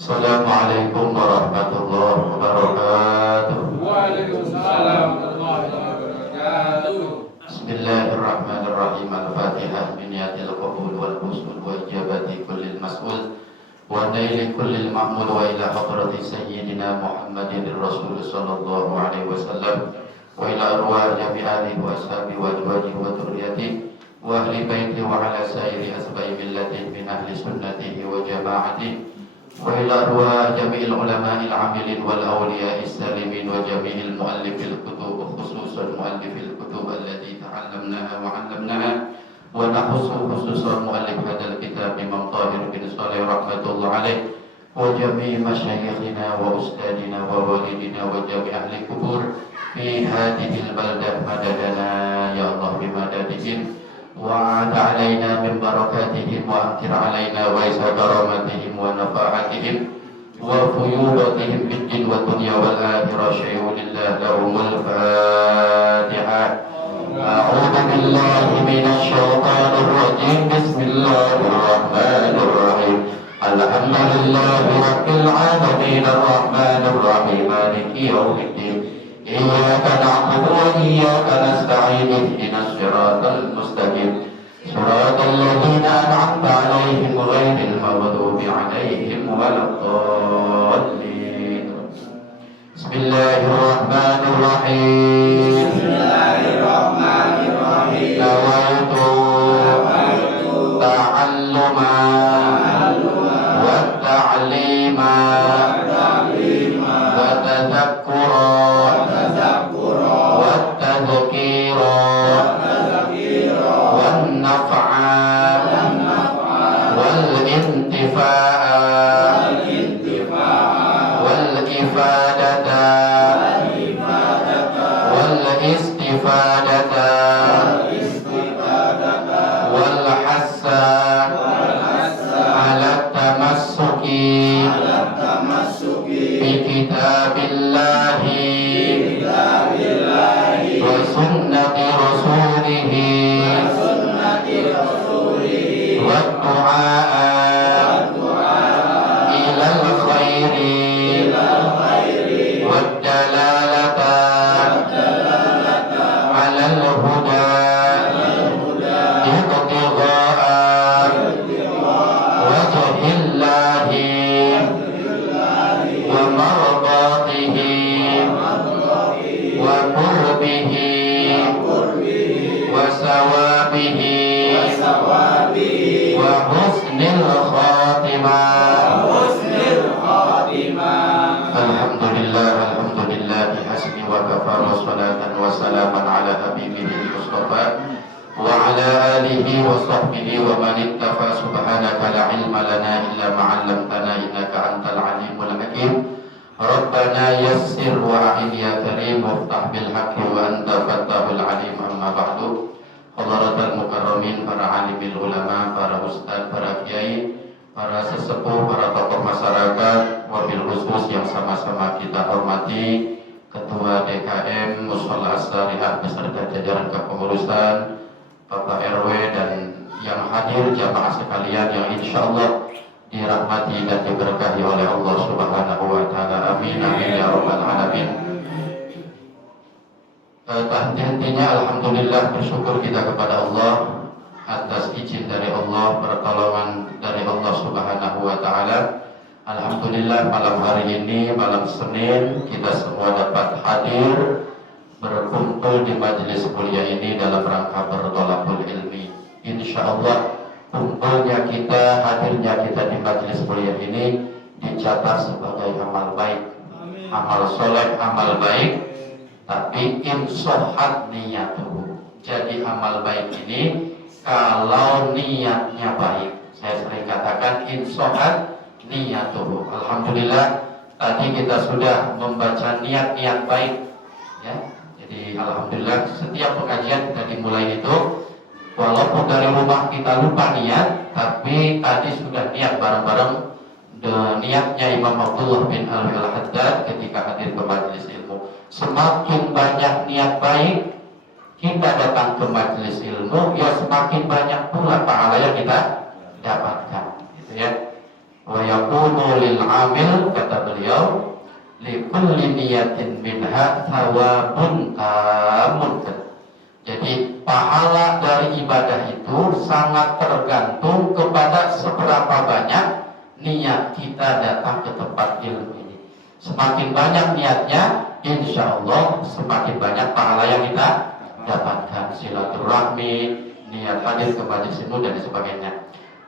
Assalamualaikum warahmatullahi wabarakatuh. Waalaikumsalam warahmatullahi wabarakatuh. Bismillahirrahmanirrahim. Al-Fatihah min niyatil qabul wal husul wa ijabati kullil mas'ul wa naili kullil ma'mul wa ila hadrati sayyidina Muhammadin Rasul sallallahu alaihi wasallam wa ila arwah jami'ali wa ashabi wa azwaji wa dhurriyyati wa ahli baiti wa ala sairi asba'i millati min ahli sunnatihi wa jama'atihi wa ila arwah jami'il ulama'il amilin wal awliya'is salimin wa jami'il muallifil kutub khususan muallifil kutub allati ta'allamnaha wa 'allamnaha wa nahussu khususan muallif hadzal kitab Imam Tahir bin Shalih rahmatullah alaih wa jami'i masyayikhina wa ustadina wa walidina wa jami' ahli kubur fi hadhil baldah madadana ya Allah bimadadihim وعاد علينا من بركاتهم وأمطر علينا ويس كرامتهم ونفعاتهم وفيوضاتهم في الدين والدنيا والآخرة شيء لله لهم الفاتحة أعوذ بالله من الشيطان الرجيم بسم الله الرحمن الرحيم الحمد لله رب العالمين الرحمن الرحيم مالك يوم الدين إياك نعبد وإياك نستعين اهدنا الصراط المستقيم صراط الذين أنعمت عليهم غير المغضوب عليهم ولا الضالين بسم الله الرحمن الرحيم نويت تعلم والتعليم وتذكرا والنفع والانتفاع والإفادة والاستفادة والحث على التمسك بكتاب الله وسنة رسوله والدعاء إلى الخير والدلالة على الهدى ابتغاء وجه الله ومرضاته وقربه وثوابه وحسن الخاتمة الحمد لله حسبي وكفى وصلاة وسلاما على حبيبه المصطفى وعلى آله وصحبه ومن اتقى سبحانك لا علم لنا إلا ما علمتنا إنك أنت العليم الحكيم ربنا يسر وأعن يا كريم وافتح بالحق وأنت فتاح العليم أما بعد Hadratul mukarramin, para alimil ulama, para ustaz, para kiai, para sesepuh, para tokoh masyarakat, wabil khusus yang sama-sama kita hormati, Ketua DKM Mushola As-Salihah beserta jajaran kepengurusan, Bapak RW dan yang hadir jamaah sekalian yang insya Allah dirahmati dan diberkahi oleh Allah Subhanahu wa Ta'ala. Amin amin ya rabbal alamin. Henti-hentinya alhamdulillah bersyukur kita kepada Allah atas izin dari Allah, pertolongan dari Allah Subhanahu wa Ta'ala. Alhamdulillah malam hari ini, malam Senin, kita semua dapat hadir berkumpul di majelis kuliah ini dalam rangka bertolakul ilmi. Insya Allah kumpulnya kita, hadirnya kita di majelis kuliah ini dicatat sebagai amal baik, amal soleh, amal baik. Tapi insohat niyatuhu. Jadi amal baik ini kalau niatnya baik. Saya sering katakan insohat niyatuhu. Alhamdulillah tadi kita sudah membaca niat-niat baik ya. Jadi alhamdulillah setiap pengajian kita dimulai itu walaupun dari rumah kita lupa niat, tapi tadi sudah niat bareng-bareng. Niatnya Imam Abdullah bin Alwi Al-Haddad ketika hadir ke majelis ilmu. Semakin banyak niat baik kita datang ke majelis ilmu, ya semakin banyak pula pahala yang kita dapatkan, gitu ya. Wa yaqulu lil amil, kata beliau, li kulli niyatin minha thawabun tamun. Jadi pahala dari ibadah itu sangat tergantung kepada seberapa banyak niat kita datang ke tempat ilmu ini. Semakin banyak niatnya, insya Allah semakin banyak pahala yang kita dapatkan. Silaturahmi, niat hadir ke majelis ilmu dan sebagainya.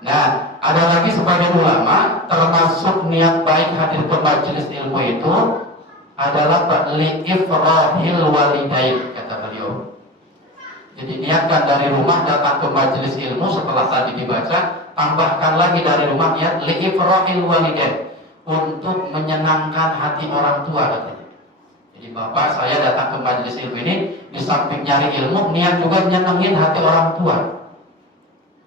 Nah, ada lagi sebagian ulama termasuk niat baik hadir ke majelis ilmu itu adalah li'ifrahil walidain, kata beliau. Jadi niatkan dari rumah datang ke majelis ilmu setelah tadi dibaca, tambahkan lagi dari rumah niat li'ifrahil walidain, untuk menyenangkan hati orang tua, katanya. Jadi bapak saya datang ke majelis ilmu ini, di samping nyari ilmu, niat juga nyenengin hati orang tua.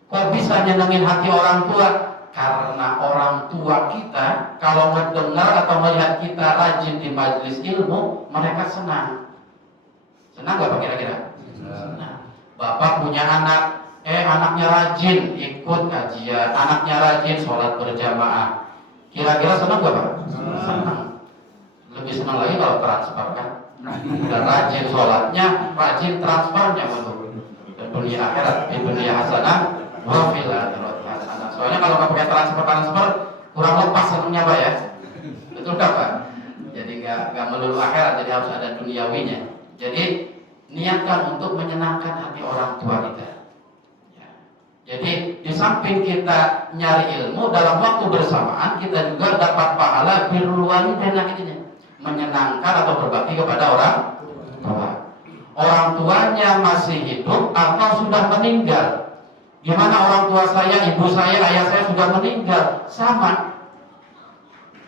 Kok bisa nyenengin hati orang tua? Karena orang tua kita kalau mendengar atau melihat kita rajin di majelis ilmu, mereka senang. Senang gak Pak kira-kira? Senang. Bapak punya anak, anaknya rajin ikut kajian, anaknya rajin sholat berjamaah. Kira-kira senang gak Pak? Senang. Lebih senang lagi kalau transfer kan. Udah rajin sholatnya, rajin transfernya untuk dunia akhirat, di dunia hasanah wa fil akhirati hasanah. Soalnya kalau nggak pakai transfer kurang lepas senangnya Pak ya. Betul nggak Pak? Jadi nggak melulu akhirat, jadi harus ada duniawinya. Jadi niatkan untuk menyenangkan hati orang tua kita. Jadi di samping kita nyari ilmu, dalam waktu bersamaan kita juga dapat pahala birrul walidain, menyenangkan atau berbakti kepada orang tua. Orang tuanya masih hidup atau sudah meninggal. Gimana orang tua saya, ibu saya, ayah saya sudah meninggal? Sama.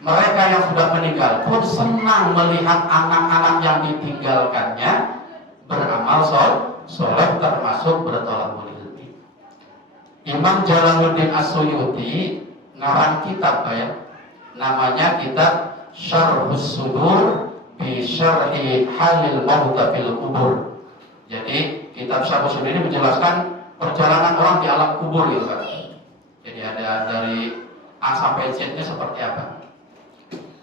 Mereka yang sudah meninggal pun senang melihat anak-anak yang ditinggalkannya beramal soleh, termasuk bertolak. Imam Jalaluddin As-Suyuti ngarang kitab ya, namanya kitab Syarhus Sudur bi Syarhi Halil Mauta fil Kubur. Jadi kitab Syarhus Sudur ini menjelaskan perjalanan orang di alam kubur gitu kan. Jadi ada dari A sampai Z-nya seperti apa.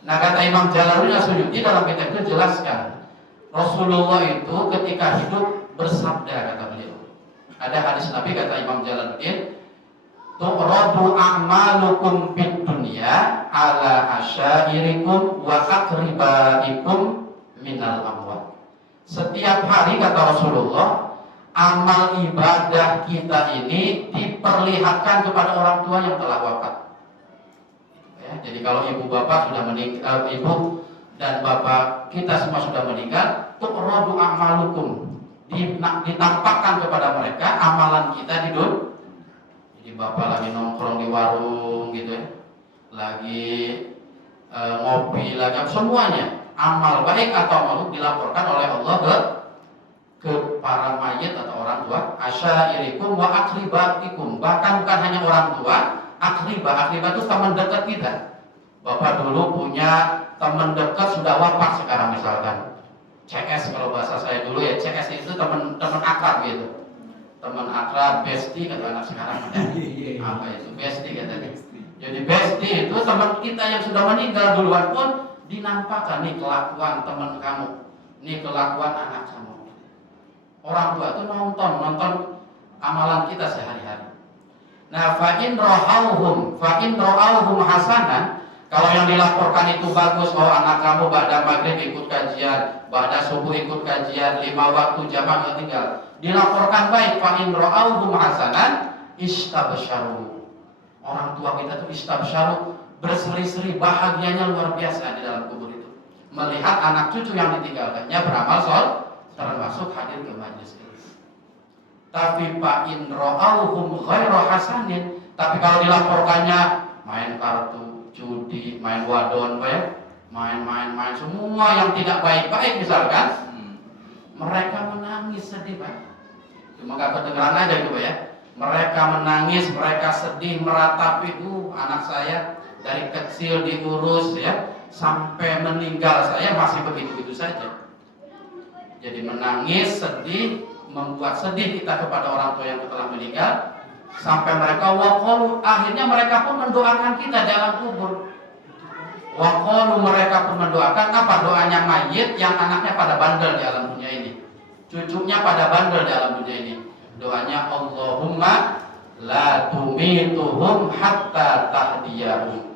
Nah, kata Imam Jalaluddin As-Suyuti dalam kitab itu jelaskan Rasulullah itu ketika hidup bersabda, kata beliau. Ada hadis Nabi, kata Imam Jalaluddin, tu'radu a'malukum fid dunya ala asyairikum wa akribaikum minal amwat. Setiap hari, kata Rasulullah, amal ibadah kita ini diperlihatkan kepada orang tua yang telah wafat. Ya, jadi kalau ibu bapak sudah meninggal, ibu dan bapak kita semua sudah meninggal, tu'radu a'malukum, ditampakkan kepada mereka amalan kita di dunia. Jadi bapak lagi nongkrong di warung gitu ya, lagi ngopi, lagi semuanya amal baik atau buruk dilaporkan oleh Allah ke para mayit atau orang tua. Asyairikum wa akribaikum, bahkan bukan hanya orang tua, akribah itu teman dekat kita. Bapak dulu punya teman dekat sudah wafat sekarang, misalkan CS, kalau bahasa saya dulu ya, CS itu teman akrab gitu, teman akrab, bestie kata anak sekarang. Apa itu bestie katanya? Jadi bestie itu teman kita yang sudah meninggal duluan pun dinampakkan, nih kelakuan teman kamu, nih kelakuan anak kamu. Orang tua itu nonton amalan kita sehari-hari. Nah, fa'in ro'auhum hasanan, kalau yang dilaporkan itu bagus, oh anak kamu ba'da maghrib ikut kajian, ba'da subuh ikut kajian, 5 waktu jamaah tinggal, dilaporkan baik, fa'in ro'auhum hasanan istabsyaru. Orang tua kita tuh istabsyaru, berseri-seri, bahagianya luar biasa di dalam kubur itu, melihat anak cucu yang ditinggalkannya beramal termasuk hadir ke majelis ilmu. Tapi fa'in ro'auhum ghairu hasanin, tapi kalau dilaporkannya main kartu, judi, main wadon, main semua yang tidak baik-baik misalkan, mereka menangis sedih Pak. Cuma gak kedengeran aja gitu ya. Mereka menangis, mereka sedih, meratapi, anak saya dari kecil diurus ya, sampai meninggal saya masih begitu-begitu saja. Jadi menangis, sedih, membuat sedih kita kepada orang tua yang telah meninggal, Sampai mereka waqalu, akhirnya mereka pun mendoakan kita dalam kubur. Waqalu, mereka pun mendoakan apa? Doanya mayit yang anaknya pada bandel di alam dunia ini, cucunya pada bandel di alam dunia ini. Doanya Allahumma la tumituhum hatta tahdiyahum.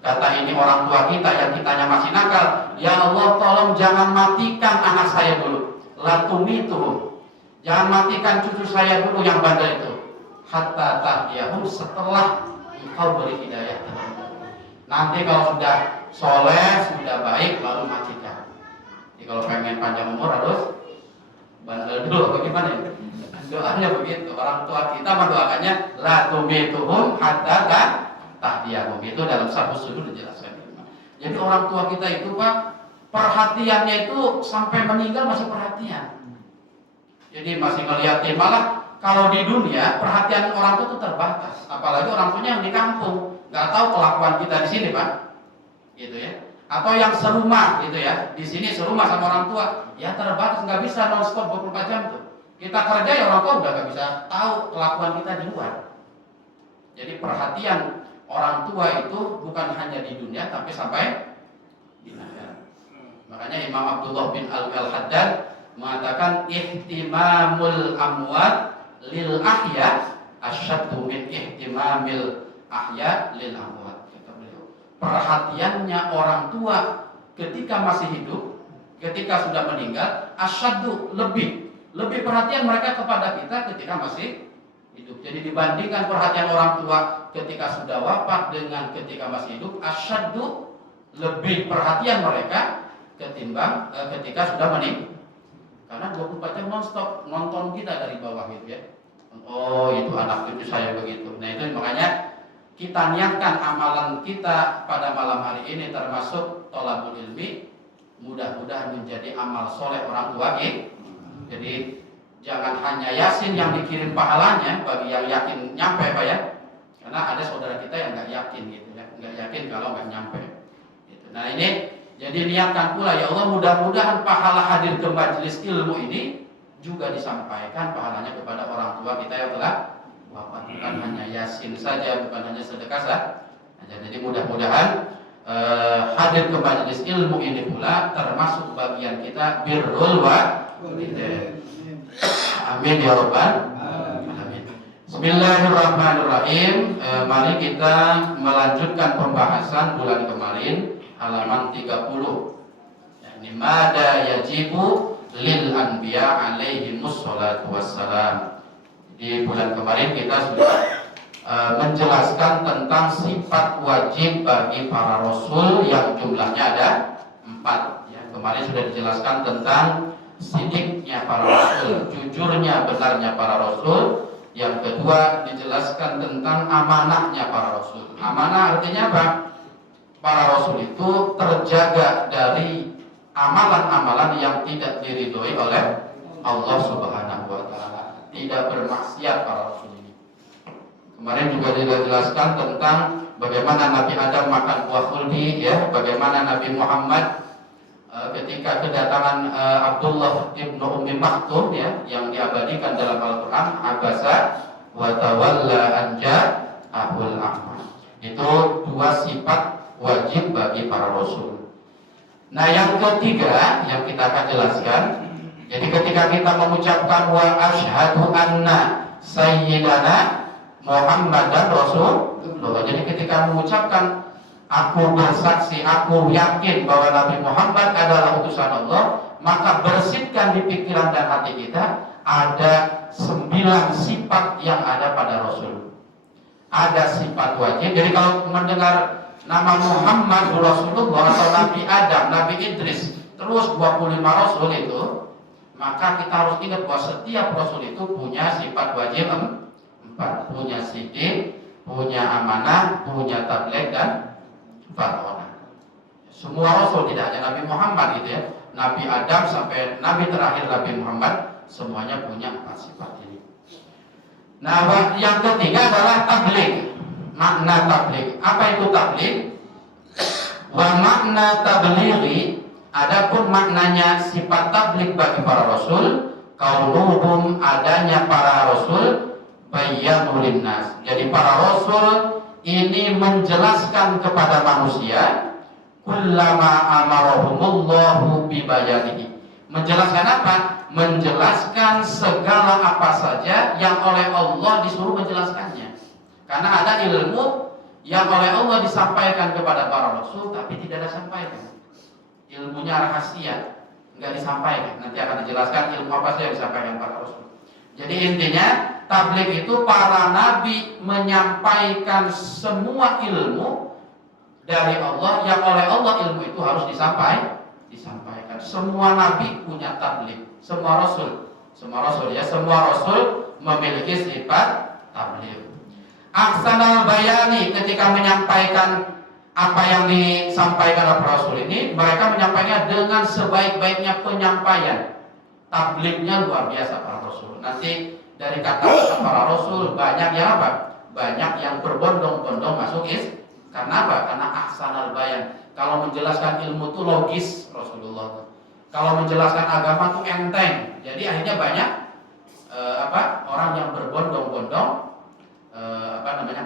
Kata ini orang tua kita yang kitanya masih nakal, ya Allah tolong jangan matikan anak saya dulu. La tumituhum, jangan matikan cucu saya dulu yang bandel itu. Hatta tahdiyahum, setelah engkau beri hidayah. Nanti kalau sudah soleh, sudah baik, baru matikan. Jadi kalau pengen panjang umur harus bandel dulu. Bagaimana ya? Doanya begitu. Orang tua kita mendoakannya la tumituhum hatta tahdiyahum. Itu dalam Syarh Ushul dijelaskan. Jadi orang tua kita itu Pak, perhatiannya itu sampai meninggal masih perhatian. Jadi masih ngeliatin. Malah kalau di dunia perhatian orang tua itu terbatas. Apalagi orang tuanya yang di kampung, nggak tahu kelakuan kita di sini Pak, gitu ya. Atau yang serumah gitu ya, di sini serumah sama orang tua, ya terbatas, nggak bisa non-stop 24 jam tuh. Kita kerja ya orang tua udah nggak bisa tahu kelakuan kita di luar. Jadi perhatian orang tua itu bukan hanya di dunia, tapi sampai di akhirat. Makanya Imam Abdullah bin Al-Haddad mengatakan ihtimamul amwat lil ahya asyaddu min ihtimamil ahya lil amwat. Kata beliau, perhatiannya orang tua ketika masih hidup, ketika sudah meninggal, asyaddu, lebih perhatian mereka kepada kita ketika masih hidup. Jadi dibandingkan perhatian orang tua ketika sudah wafat dengan ketika masih hidup, asyaddu, lebih perhatian mereka ketimbang ketika sudah meninggal. Karena 24 jam non-stop nonton kita dari bawah gitu ya. Oh itu anak cucu saya begitu. Nah itu makanya kita niatkan amalan kita pada malam hari ini termasuk tholabul ilmi, mudah-mudahan menjadi amal soleh orang tua kita. Jadi jangan hanya Yasin yang dikirim pahalanya bagi yang yakin nyampe Pak ya. Karena ada saudara kita yang nggak yakin gitu ya, nggak yakin kalau nggak nyampe. Gitu. Nah ini jadi niatkan pula ya Allah mudah-mudahan pahala hadir ke majelis ilmu ini juga disampaikan pahalanya kepada orang tua kita yang telah wafat, bukan hanya Yasin saja, bukan hanya sedekah saja. Jadi mudah-mudahan hadir ke majelis ilmu ini pula termasuk bagian kita birrul walidain. Amin ya rabbal alamin. Bismillahirrahmanirrahim. Mari kita melanjutkan pembahasan bulan kemarin halaman 30. Ini mada yajibu lil anbiya alaihimus salatu wassalam. Di bulan kemarin kita sudah menjelaskan tentang sifat wajib bagi para rasul yang jumlahnya ada 4 ya. Kemarin sudah dijelaskan tentang sidiknya para rasul, jujurnya, benarnya para rasul. Yang kedua dijelaskan tentang amanahnya para rasul. Amanah artinya apa? Para rasul itu terjaga dari amalan-amalan yang tidak diridhoi oleh Allah Subhanahu wa taala. Tidak bermaksiat para rasul ini. Kemarin juga dijelaskan tentang bagaimana Nabi Adam makan buah khuldi ya, bagaimana Nabi Muhammad ketika kedatangan Abdullah ibnu Ummi Maktum ya, yang diabadikan dalam Al-Qur'an, abasa wa tawalla anja ahul a'ma. Itu 2 sifat wajib bagi para rasul. Nah yang ketiga yang kita akan jelaskan, jadi ketika kita mengucapkan wa asyhadu anna sayyidana Muhammadan Rasulullah, jadi ketika mengucapkan aku bersaksi, aku yakin bahwa Nabi Muhammad adalah utusan Allah, maka bersihkan di pikiran dan hati kita ada 9 sifat yang ada pada Rasul. Ada sifat wajib. Jadi kalau mendengar nama Muhammad Rasulullah atau Nabi Adam, Nabi Idris, terus 25 Rasul itu, maka kita harus ingat bahwa setiap Rasul itu punya sifat wajib 4. Punya sidik, punya amanah, punya tabligh dan fatwa. Semua Rasul, tidak hanya Nabi Muhammad gitu ya, Nabi Adam sampai Nabi terakhir Nabi Muhammad, semuanya punya 4 sifat ini. Nah yang ketiga adalah tabligh. Makna tabligh. Apa itu tabligh? Wa makna tablighi, adapun maknanya sifat tabligh bagi para rasul, qauluhum, adanya para rasul, bayyanu linnas. Jadi para rasul ini menjelaskan kepada manusia kullama amarahumullahu bibayanihi. Menjelaskan apa? Menjelaskan segala apa saja yang oleh Allah disuruh menjelaskannya. Karena ada ilmu yang oleh Allah disampaikan kepada para rasul tapi tidak disampaikan. Ilmunya rahasia, enggak disampaikan. Nanti akan dijelaskan ilmu apa saja yang disampaikan para rasul. Jadi intinya tabligh itu para nabi menyampaikan semua ilmu dari Allah yang oleh Allah ilmu itu harus disampaikan. Semua nabi punya tabligh, semua rasul memiliki sifat tabligh. Ahsanal bayani, ketika menyampaikan apa yang disampaikan oleh rasul ini, mereka menyampaikannya dengan sebaik-baiknya penyampaian. Tablighnya luar biasa para rasul. Nanti dari kata para rasul banyak yang apa? Banyak yang berbondong-bondong masuk Islam. Karena apa? Karena ahsanal bayan. Kalau menjelaskan ilmu itu logis Rasulullah. Kalau menjelaskan agama itu enteng. Jadi akhirnya banyak orang yang berbondong-bondong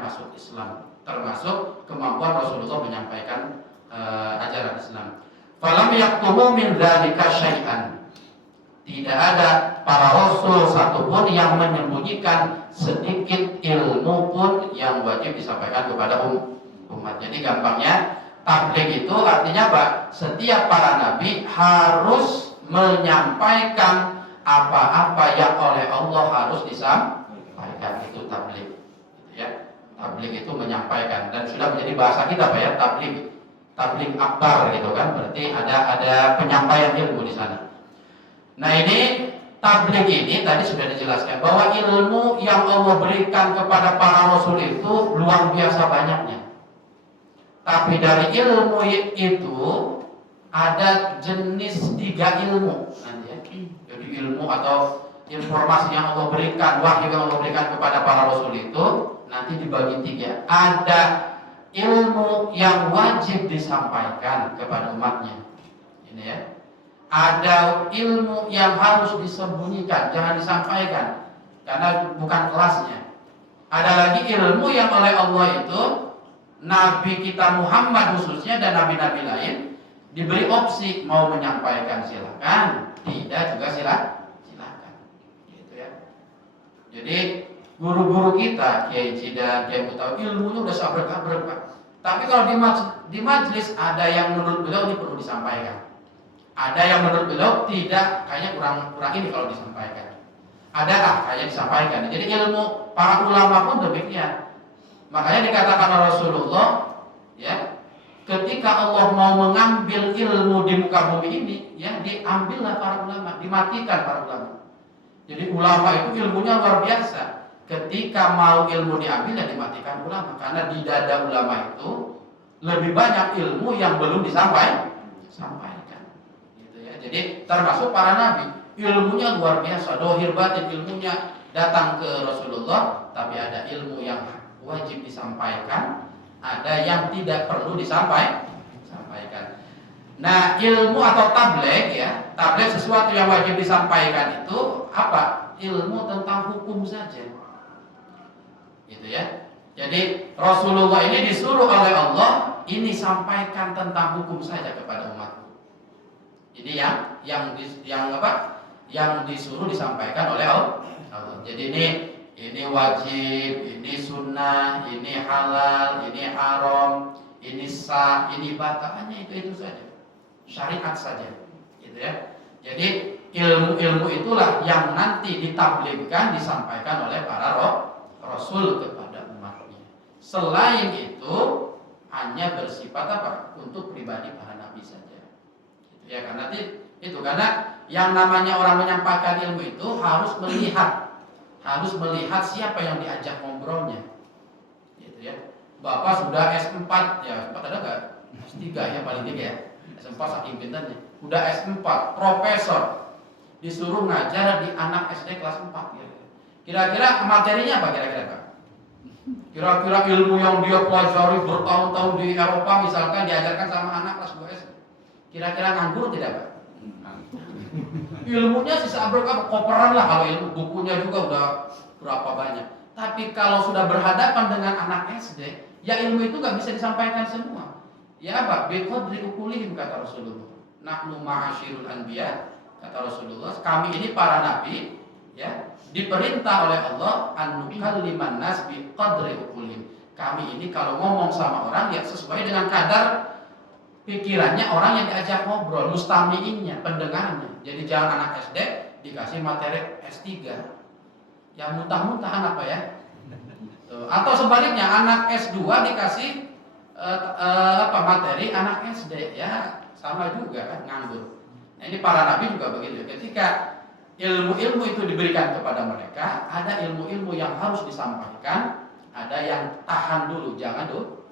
masuk Islam. Termasuk kemampuan Rasulullah menyampaikan ajaran Islam. Falam yaktumu min dzalika syai'an. Tidak ada para rasul satupun yang menyembunyikan sedikit ilmu pun yang wajib disampaikan kepada umat. Jadi gampangnya tabligh itu artinya apa? Setiap para nabi harus menyampaikan apa-apa yang oleh Allah harus disampaikan. Itu tabligh. Gitu ya. Tabligh itu menyampaikan dan sudah menjadi bahasa kita Pak ya, tabligh akbar gitu kan. Berarti ada penyampaian ilmu di sana. Nah ini tabligh ini tadi sudah dijelaskan bahwa ilmu yang Allah berikan kepada para rasul itu luar biasa banyaknya. Tapi dari ilmu itu ada jenis 3 ilmu nanti ya. Jadi ilmu atau informasi yang Allah berikan, wahyu yang Allah berikan kepada para rasul itu nanti dibagi 3. Ada ilmu yang wajib disampaikan kepada umatnya. Ini ya. Ada ilmu yang harus disembunyikan, jangan disampaikan karena bukan kelasnya. Ada lagi ilmu yang oleh Allah itu Nabi kita Muhammad khususnya dan nabi-nabi lain diberi opsi, mau menyampaikan silakan, tidak juga silakan. Gitu ya. Jadi guru-guru kita Kiai Cidan, Kiai Mutawa ilmunya udah sabrek-abrek Pak. Tapi kalau di majelis ada yang menurut beliau ini perlu disampaikan. Ada yang menurut beliau tidak, kayaknya kurang ini kalau disampaikan. Ada kayak disampaikan. Jadi ilmu para ulama pun demikian. Makanya dikatakan oleh Rasulullah, ya, ketika Allah mau mengambil ilmu di muka bumi ini, ya, diambillah para ulama, dimatikan para ulama. Jadi ulama itu ilmunya luar biasa. Ketika mau ilmu diambil, ya dimatikan ulama. Karena di dada ulama itu lebih banyak ilmu yang belum disampaikan. Jadi termasuk para nabi, ilmunya luar biasa, dohir batin ilmunya datang ke Rasulullah, tapi ada ilmu yang wajib disampaikan, ada yang tidak perlu disampaikan. Nah, ilmu atau tabligh ya, tabligh sesuatu yang wajib disampaikan itu apa? Ilmu tentang hukum saja. Gitu ya. Jadi Rasulullah ini disuruh oleh Allah, ini sampaikan tentang hukum saja kepada umat. Ini yang disuruh disampaikan oleh Allah. Jadi ini wajib, ini sunnah, ini halal, ini haram, ini sah, ini batal, hanya itu saja. Syariat saja. Gitu ya. Jadi ilmu-ilmu itulah yang nanti ditablighkan, disampaikan oleh para rasul kepada umatnya. Selain itu hanya bersifat apa? Untuk pribadi para nabi saja. Ya karena karena yang namanya orang menyampaikan ilmu itu harus melihat siapa yang diajak ngobrolnya. Gitu ya. Bapak sudah S4 ya, S4 ada enggak? S3 ya paling tinggi ya. S4 saking pintarnya. Udah S4, profesor. Disuruh ngajar di anak SD kelas 4 ya. Kira-kira materinya apa kira-kira, Pak? Kira-kira ilmu yang dia pelajari bertahun-tahun di Eropa misalkan diajarkan sama anak kelas 2 SD. Kira-kira nganggur tidak Pak? Ilmunya sisa abrek koperan lah kalau ilmu, bukunya juga udah berapa banyak. Tapi kalau sudah berhadapan dengan anak SD, ya ilmu itu nggak bisa disampaikan semua. Ya apa? Biqadri ukulihim, kata Rasulullah. Nahnu ma'asyirul anbiya, kata Rasulullah, kami ini para nabi, ya, diperintah oleh Allah an nukalliman nas biqadri ukulihim. Kami ini kalau ngomong sama orang ya sesuai dengan kadar pikirannya orang yang diajak ngobrol, mustami'innya, pendengarnya. Jadi jangan anak SD dikasih materi S3. Yang muntah-muntahan apa ya? Atau sebaliknya anak S2 dikasih materi anak SD, ya sama juga kan, nganggur. Nah, ini para nabi juga begitu. Ketika ilmu-ilmu itu diberikan kepada mereka, ada ilmu-ilmu yang harus disampaikan, ada yang tahan dulu, jangan dulu.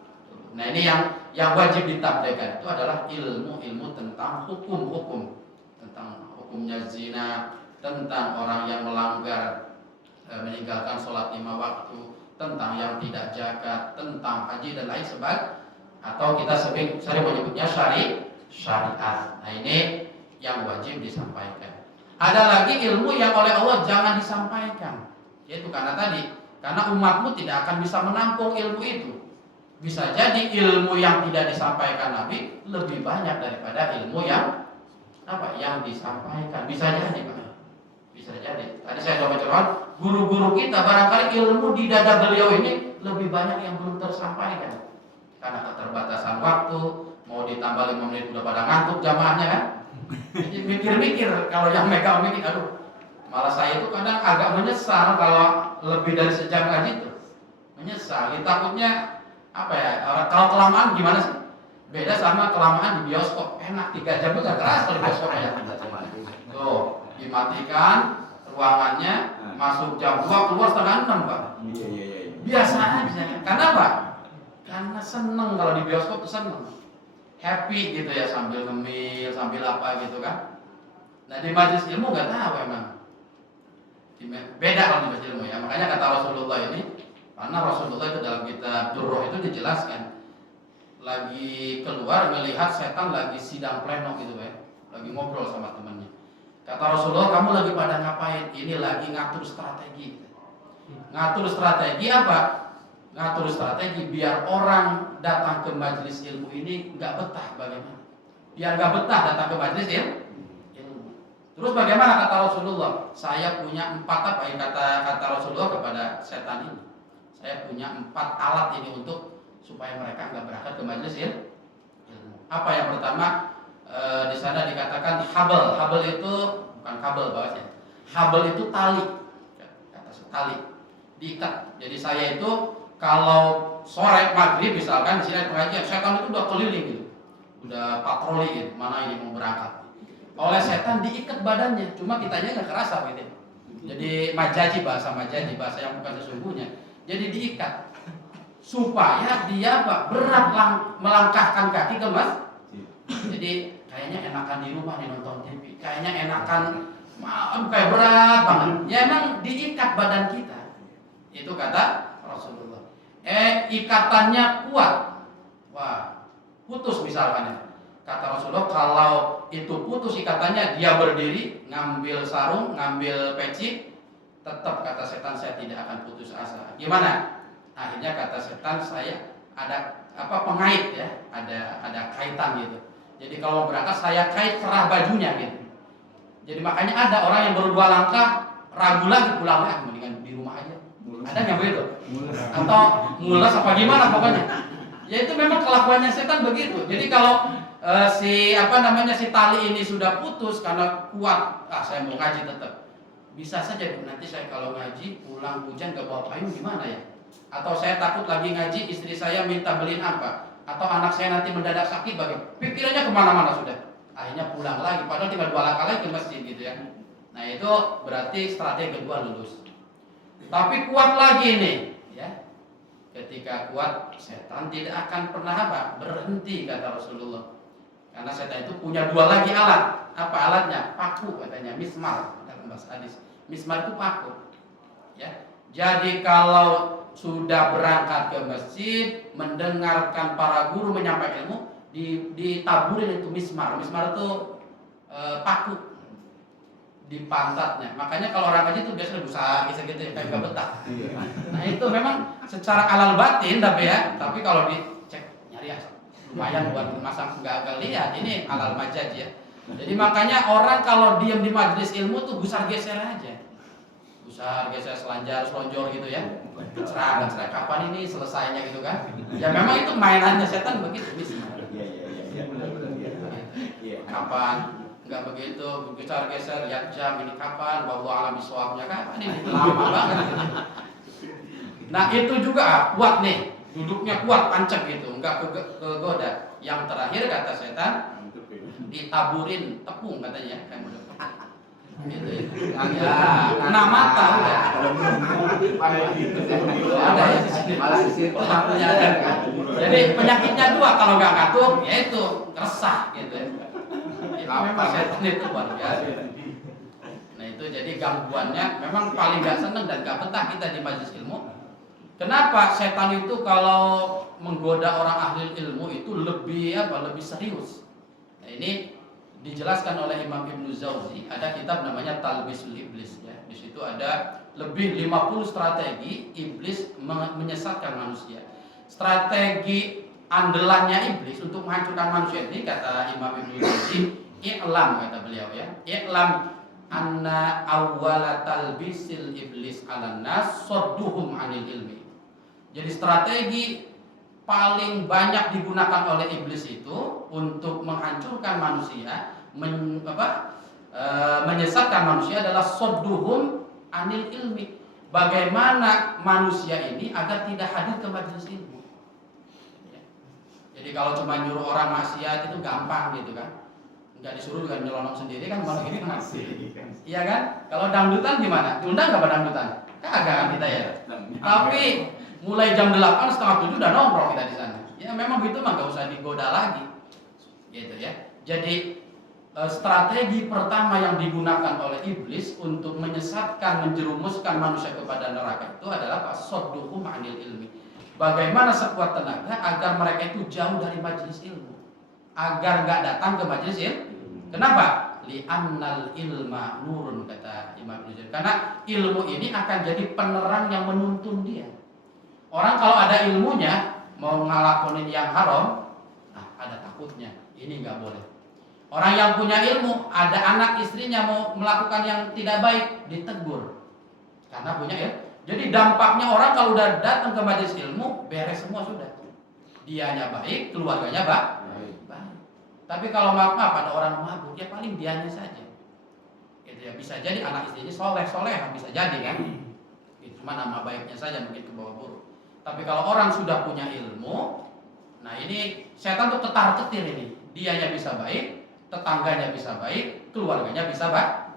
Nah, ini yang wajib ditabligkan itu adalah ilmu-ilmu tentang hukum-hukum, tentang hukumnya zina, tentang orang yang melanggar meninggalkan sholat 5 waktu, tentang yang tidak zakat, tentang haji dan lain sebagainya, atau kita sering menyebutnya syariat. Nah, ini yang wajib disampaikan. Ada lagi ilmu yang oleh Allah jangan disampaikan, yaitu karena umatmu tidak akan bisa menampung ilmu itu. Bisa jadi ilmu yang tidak disampaikan Nabi lebih banyak daripada ilmu yang disampaikan. Bisa jadi, Pak. Bisa jadi. Tadi saya coba contoh, guru-guru kita barangkali ilmu di dada beliau ini lebih banyak yang belum tersampaikan. Karena keterbatasan waktu, mau ditambah 5 menit udah pada ngantuk jamaahnya kan. Jadi mikir-mikir, kalau yang megang mikir, aduh, malah saya itu kadang agak menyesal kalau lebih dari sejam ngaji itu. Menyesal, takutnya kalau kelamaan gimana sih? Beda sama kelamaan di bioskop, enak 3 jam itu gak keras kalau di bioskop ya. Tuh, dimatikan ruangannya, masuk jam 2, keluar setengah 6, Pak. Biasa aja. Karena apa? Karena seneng kalau di bioskop tuh seneng. Happy gitu ya, sambil ngemil, sambil apa gitu kan. Nah, di majelis ilmu gak tahu emang. Beda kalau di majelis ilmu ya. Makanya kata Rasulullah ini, karena Rasulullah itu dalam kitab Durrah itu dijelaskan, lagi keluar melihat setan lagi sidang pleno gitu ya, lagi ngobrol sama temannya. Kata Rasulullah, kamu lagi pada ngapain? Ini lagi ngatur strategi. Ngatur strategi apa? Ngatur strategi biar orang datang ke majelis ilmu ini nggak betah. Bagaimana? Biar nggak betah datang ke majelis ilmu. Terus bagaimana kata Rasulullah? Saya punya 4 apa yang kata Rasulullah kepada setan ini. Saya punya 4 alat ini untuk supaya mereka nggak berangkat ke majelis ilmu. Apa yang pertama? Di sana dikatakan habel. Habel itu bukan kabel bahasanya. Habel itu tali. Kata tali diikat. Jadi saya itu kalau sore maghrib misalkan di sini pengajian, setan itu udah keliling gitu, udah patroli gitu, mana ini mau berangkat. Oleh setan diikat badannya, cuma kitanya nggak kerasa gitu. Jadi bahasa yang bukan sesungguhnya. Jadi diikat supaya dia berat melangkahkan kaki ke masjid. Jadi kayaknya enakan di rumah nih nonton TV, kayaknya enakan kayak berat banget. Ya emang diikat badan kita. Itu kata Rasulullah. Ikatannya kuat. Wah, putus misalkan. Kata Rasulullah, kalau itu putus ikatannya, dia berdiri, ngambil sarung, ngambil peci, tetap kata setan saya tidak akan putus asa. Gimana? Akhirnya kata setan, saya ada pengait ya, ada kaitan gitu. Jadi kalau berangkat saya kait kerah bajunya gitu. Jadi makanya ada orang yang baru 2 langkah ragu lagi pulang lagi, mendingan di rumah aja. Ada yang begitu? Atau mules apa gimana pokoknya? Ya itu memang kelakuannya setan begitu. Jadi kalau si tali ini sudah putus karena kuat, saya mau ngaji tetap. Bisa saja nanti saya kalau ngaji pulang hujan gak bawa payung gimana ya? Atau saya takut lagi ngaji istri saya minta beliin apa? Atau anak saya nanti mendadak sakit bagaimana? Pikirannya kemana-mana sudah. Akhirnya pulang lagi, padahal tinggal 2 langkah lagi ke masjid gitu ya. Nah itu berarti strategi kedua lulus. Tapi kuat lagi nih, ya. Ketika kuat, setan tidak akan pernah berhenti kata Rasulullah. Karena setan itu punya 2 lagi alat. Apa alatnya? Paku katanya, mismar dalam bahasa hadis. Mismar itu paku. Ya. Jadi kalau sudah berangkat ke masjid, mendengarkan para guru menyampaikan ilmu, ditaburin itu mismar. Mismar itu paku. di pantatnya. Makanya kalau orang ngaji itu biasanya besar gitu ya, kayak nggak betah. Nah itu memang secara alal batin tapi kalau dicek nyari lumayan buat masang nggak lihat ini alal majaz ya. Jadi makanya orang kalau diam di majelis ilmu tuh gusar geser aja. Gusar geser selanjar selonjor gitu ya. Cerah kapan ini selesainya gitu kan. Ya memang itu mainannya setan begitu misalnya. Kapan nggak begitu geser lihat jam ini kapan bahwa alam biswabnya kapan ini lama banget gitu. Nah itu juga kuat nih duduknya kuat pancek gitu nggak kegoda. Yang terakhir kata setan ditaburin tepung katanya kan gitu ya. Kena mata udah ada ya jadi penyakitnya dua kalau nggak ngantuk yaitu resah gitu ya. Memang setan itu luar biasa. Nah itu jadi gangguannya memang paling gak seneng dan gak betah kita di majelis ilmu. Kenapa setan itu kalau menggoda orang ahli ilmu itu lebih serius. Nah ini dijelaskan oleh Imam Ibnu Jauzi, ada kitab namanya Talbisul Iblis ya. Di situ ada lebih 50 strategi iblis menyesatkan manusia. Strategi andalannya iblis untuk menghancurkan manusia ini kata Imam Ibnu Jauzi, i'lam kata beliau ya. I'lam anna awwala talbisil iblis 'alan nas sadduhum 'anil ilmi. Jadi strategi paling banyak digunakan oleh iblis itu untuk menghancurkan manusia, menyesatkan manusia adalah sadduhum 'anil ilmi. Bagaimana manusia ini agar tidak hadir ke majelis ilmu. Jadi kalau cuma nyuruh orang maksiat itu gampang gitu kan. Nggak disuruh juga nyelonong sendiri kan malah gini kan. Iya kan? Kalau dangdutan gimana? Diundang nggak pada dangdutan? Kagak kan kita ya. Tapi mulai jam 8 setengah 7 udah nongkrong kita di sana. Ya memang gitu mah nggak usah digoda lagi. Gitu ya. Jadi strategi pertama yang digunakan oleh iblis untuk menyesatkan, menjerumuskan manusia kepada neraka itu adalah sadduhum 'anil ilmi. Bagaimana sekuat tenaga agar mereka itu jauh dari majelis ilmu, agar nggak datang ke majelis ilmu. Kenapa? Li'annal ilma nurun kata Imam Ibnu Jauzi. Karena ilmu ini akan jadi penerang yang menuntun dia. Orang kalau ada ilmunya mau ngelakuin yang haram, ada takutnya. Ini nggak boleh. Orang yang punya ilmu, ada anak istrinya mau melakukan yang tidak baik, ditegur. Karena punya ilmu. Jadi dampaknya orang kalau udah datang ke majelis ilmu, beres semua sudah. Dianya baik, keluarganya baik. Tapi kalau maaf ada orang mabuk, ya paling dianya saja. Gitu ya, bisa jadi anak istrinya soleh bisa jadi kan. Itu cuma nama baiknya saja mungkin ke bawah buruk. Tapi kalau orang sudah punya ilmu, nah ini setan tuh ketar-ketir ini. Dianya bisa baik, tetangganya bisa baik, keluarganya bisa baik.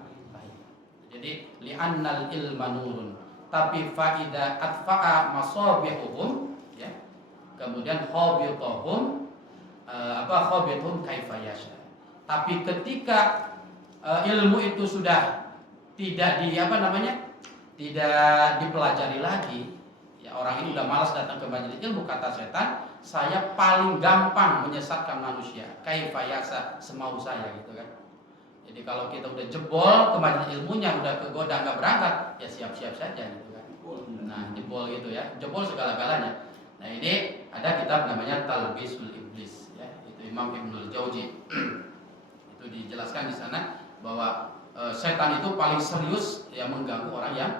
Jadi li'annal ilma nurun. Tapi faida atfa'a masabihuhum ya. Kemudian khabituhum khabituhum kaifa yasha. Tapi ketika ilmu itu sudah tidak tidak dipelajari lagi, ya orang ini udah malas datang ke majelis ilmu, kata setan, saya paling gampang menyesatkan manusia. Kaifa yasha, semau saya gitu kan. Jadi kalau kita udah jebol ke majelis ilmunya, udah kegoda nggak berangkat, ya siap-siap saja gitu kan. Nah, jebol gitu ya, jebol segala-galanya. Nah ini ada kitab namanya Talbisul Iblis ya, itu Imam Ibnu Jauzi. Itu dijelaskan di sana bahwa setan itu paling serius ya mengganggu orang yang,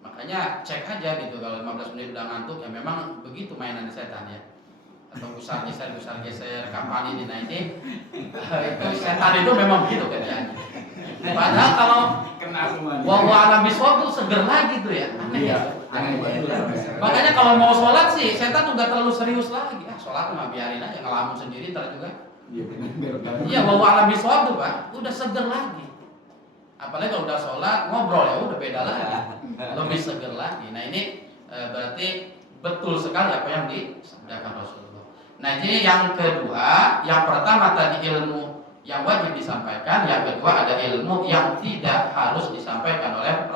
makanya cek aja gitu kalau 15 menit udah ngantuk ya memang begitu mainan setan ya. Atau gusar geser kapan ini, nah ini itu setan itu memang begitu kerjanya. Padahal kalau wa alam biswab tuh seger lagi tuh ya, aneh ya. Makanya kalau mau sholat sih setan tuh nggak terlalu serius lagi. Sholat mah biarin aja, ngelamun sendiri ntar juga. Iya, wa alam biswab tuh Pak, udah seger lagi. Apalagi kalau udah sholat ngobrol ya udah beda lagi, lebih seger lagi. Nah ini berarti betul sekali apa yang disabdakan Rasulullah. Nah jadi yang kedua, yang pertama tadi ilmu yang wajib disampaikan, yang kedua ada ilmu yang tidak harus disampaikan oleh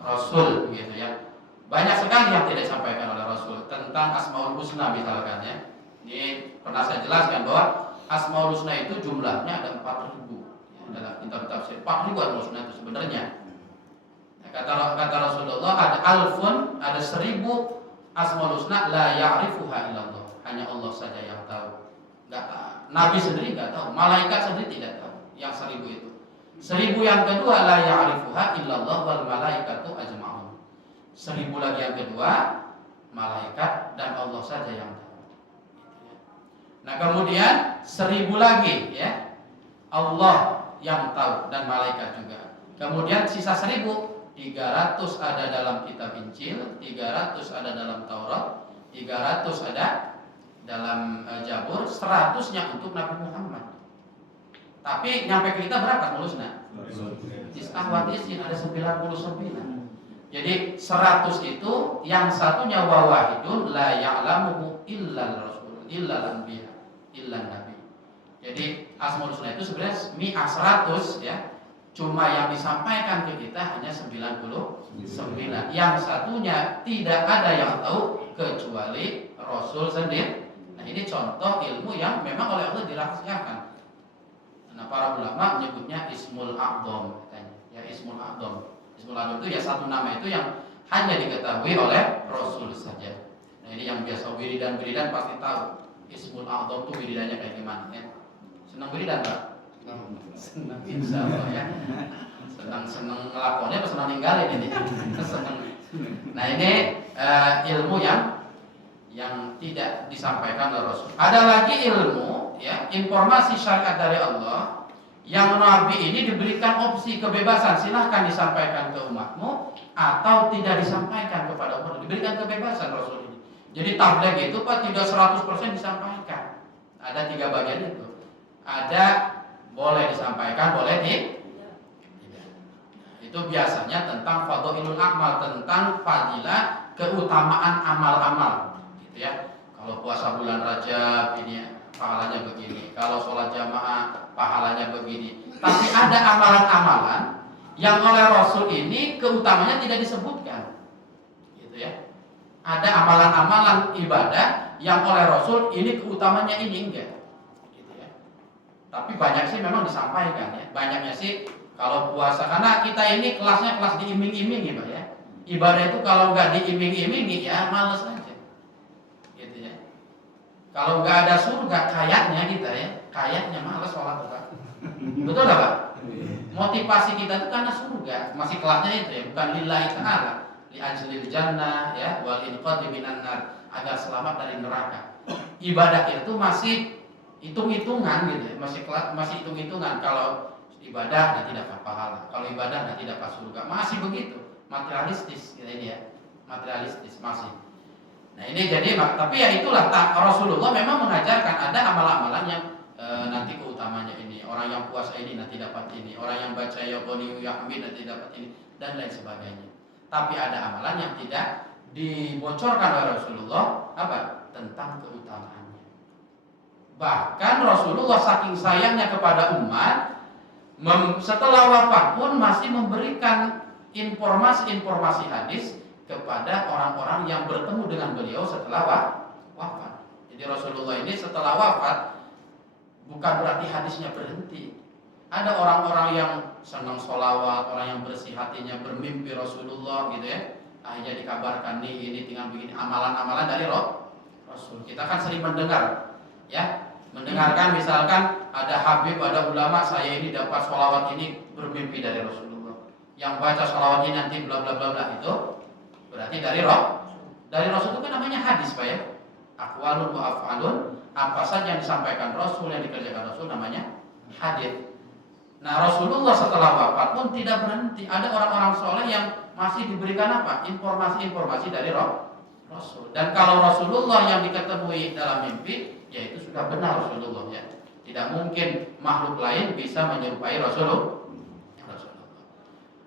Rasul, gitu ya. Banyak sekali yang tidak disampaikan oleh Rasul tentang Asmaul Husna misalkan ya. Ini pernah saya jelaskan bahwa Asmaul Husna itu jumlahnya ada 4.000. Ya. dalam kitab tafsir 4.000 asmaul husna itu sebenarnya. Nah, kata Rasulullah ada alfun, ada 1.000 asmaul husna la ya'rifuha illallah. Hanya Allah saja yang tahu. Nabi sendiri nggak tahu, malaikat sendiri tidak tahu. Yang 1.000 itu. 1.000 yang kedua la ya'rifuha illallah wal malaikatu ajma'un. 1.000 lagi yang kedua malaikat dan Allah saja yang tahu. Nah kemudian 1.000 lagi ya Allah yang tahu dan malaikat juga. Kemudian sisa 1.000, 300 ada dalam kitab Injil, 300 ada dalam Taurat, 300 ada dalam Zabur, 100-nya untuk Nabi Muhammad. Tapi nyampe ke kita berapa mulusna? Tis'ah wa tis'in, ada 99. Jadi 100 itu yang satunya wa wahidun la ya'lamuhu illa rasul, illa anbiya, illa nabi. Jadi asmaul husna itu sebenarnya mi'ah 100 ya. Cuma yang disampaikan ke kita hanya 99. Yang satunya tidak ada yang tahu kecuali Rasul sendiri. Nah ini contoh ilmu yang memang oleh Allah dirahasiakan. Nah para ulama menyebutnya Ismul A'dham katanya. Ya Ismul A'dham. Ismul A'dham itu ya satu nama itu yang hanya diketahui oleh Rasul saja. Nah ini yang biasa wiridan pasti tahu. Ismul A'dham itu wiridannya kayak gimana ya. Senang wiridan Pak? Senang insya Allah ya. Senang ngelakonnya apa senang ninggalin ini? Senang. Nah ini ilmu yang tidak disampaikan oleh Rasul. Ada lagi ilmu ya, informasi syariat dari Allah yang Nabi ini diberikan opsi kebebasan, silahkan disampaikan ke umatmu atau tidak disampaikan kepada umat. Diberikan kebebasan Rasul ini. Jadi tabligh itu Pak tidak 100% disampaikan. Ada 3 bagian itu. Ada boleh disampaikan, boleh tidak. Itu biasanya tentang fadhailul amal, tentang fadilah keutamaan amal-amal. Gitu ya. Kalau puasa bulan Rajab ini pahalanya begini, kalau sholat jamaah pahalanya begini. Tapi ada amalan-amalan yang oleh Rasul ini keutamanya tidak disebutkan, gitu ya. Ada amalan-amalan ibadah yang oleh Rasul ini keutamanya ini enggak, gitu ya. Tapi banyak sih memang disampaikan ya. Banyaknya sih kalau puasa, karena kita ini kelasnya kelas diiming-imingi Pak ya. Ibadah itu kalau enggak diiming-imingi ya males aja. Kalau nggak ada surga, kayaknya kita ya, kayaknya malas sholat Pak. Betul nggak Pak? Motivasi kita itu karena surga, masih kelasnya itu ya, bukan lillahi ta'ala, li ajlil jannah ya, wal inqadhi minan nar, agar selamat dari neraka. Ibadah itu masih hitung-hitungan gitu ya, masih hitung-hitungan. Kalau ibadah nanti dapat pahala, kalau ibadah nanti dapat surga, masih begitu, materialistis gitu ini ya, materialistis masih. Nah ini jadi, tapi ya itulah Rasulullah memang mengajarkan ada amalan-amalan yang nanti keutamanya ini, orang yang puasa ini nanti dapat ini, orang yang baca ya Ghani ya Hamid nanti dapat ini dan lain sebagainya. Tapi ada amalan yang tidak dibocorkan oleh Rasulullah apa? Tentang keutamaannya. Bahkan Rasulullah saking sayangnya kepada umat, setelah wafat pun masih memberikan informasi-informasi hadis kepada orang-orang yang bertemu dengan beliau setelah wafat. Jadi Rasulullah ini setelah wafat bukan berarti hadisnya berhenti. Ada orang-orang yang senang sholawat, orang yang bersih hatinya bermimpi Rasulullah gitu ya. Akhirnya dikabarkan nih ini tinggal begini amalan-amalan dari Rasul. Kita kan sering mendengar ya, mendengarkan misalkan ada habib, ada ulama, saya ini dapat sholawat ini bermimpi dari Rasulullah. Yang baca sholawat ini nanti bla bla bla bla itu berarti dari Rasul itu kan namanya hadis Pak ya. Aqwalun wa af'alun, apa saja yang disampaikan Rasul, yang dikerjakan Rasul namanya hadis. Nah Rasulullah setelah wafat pun tidak berhenti. Ada orang-orang soleh yang masih diberikan apa? Informasi-informasi dari Rasul. Dan kalau Rasulullah yang diketemui dalam mimpi, ya itu sudah benar Rasulullah ya. Tidak mungkin makhluk lain bisa menyerupai Rasulullah.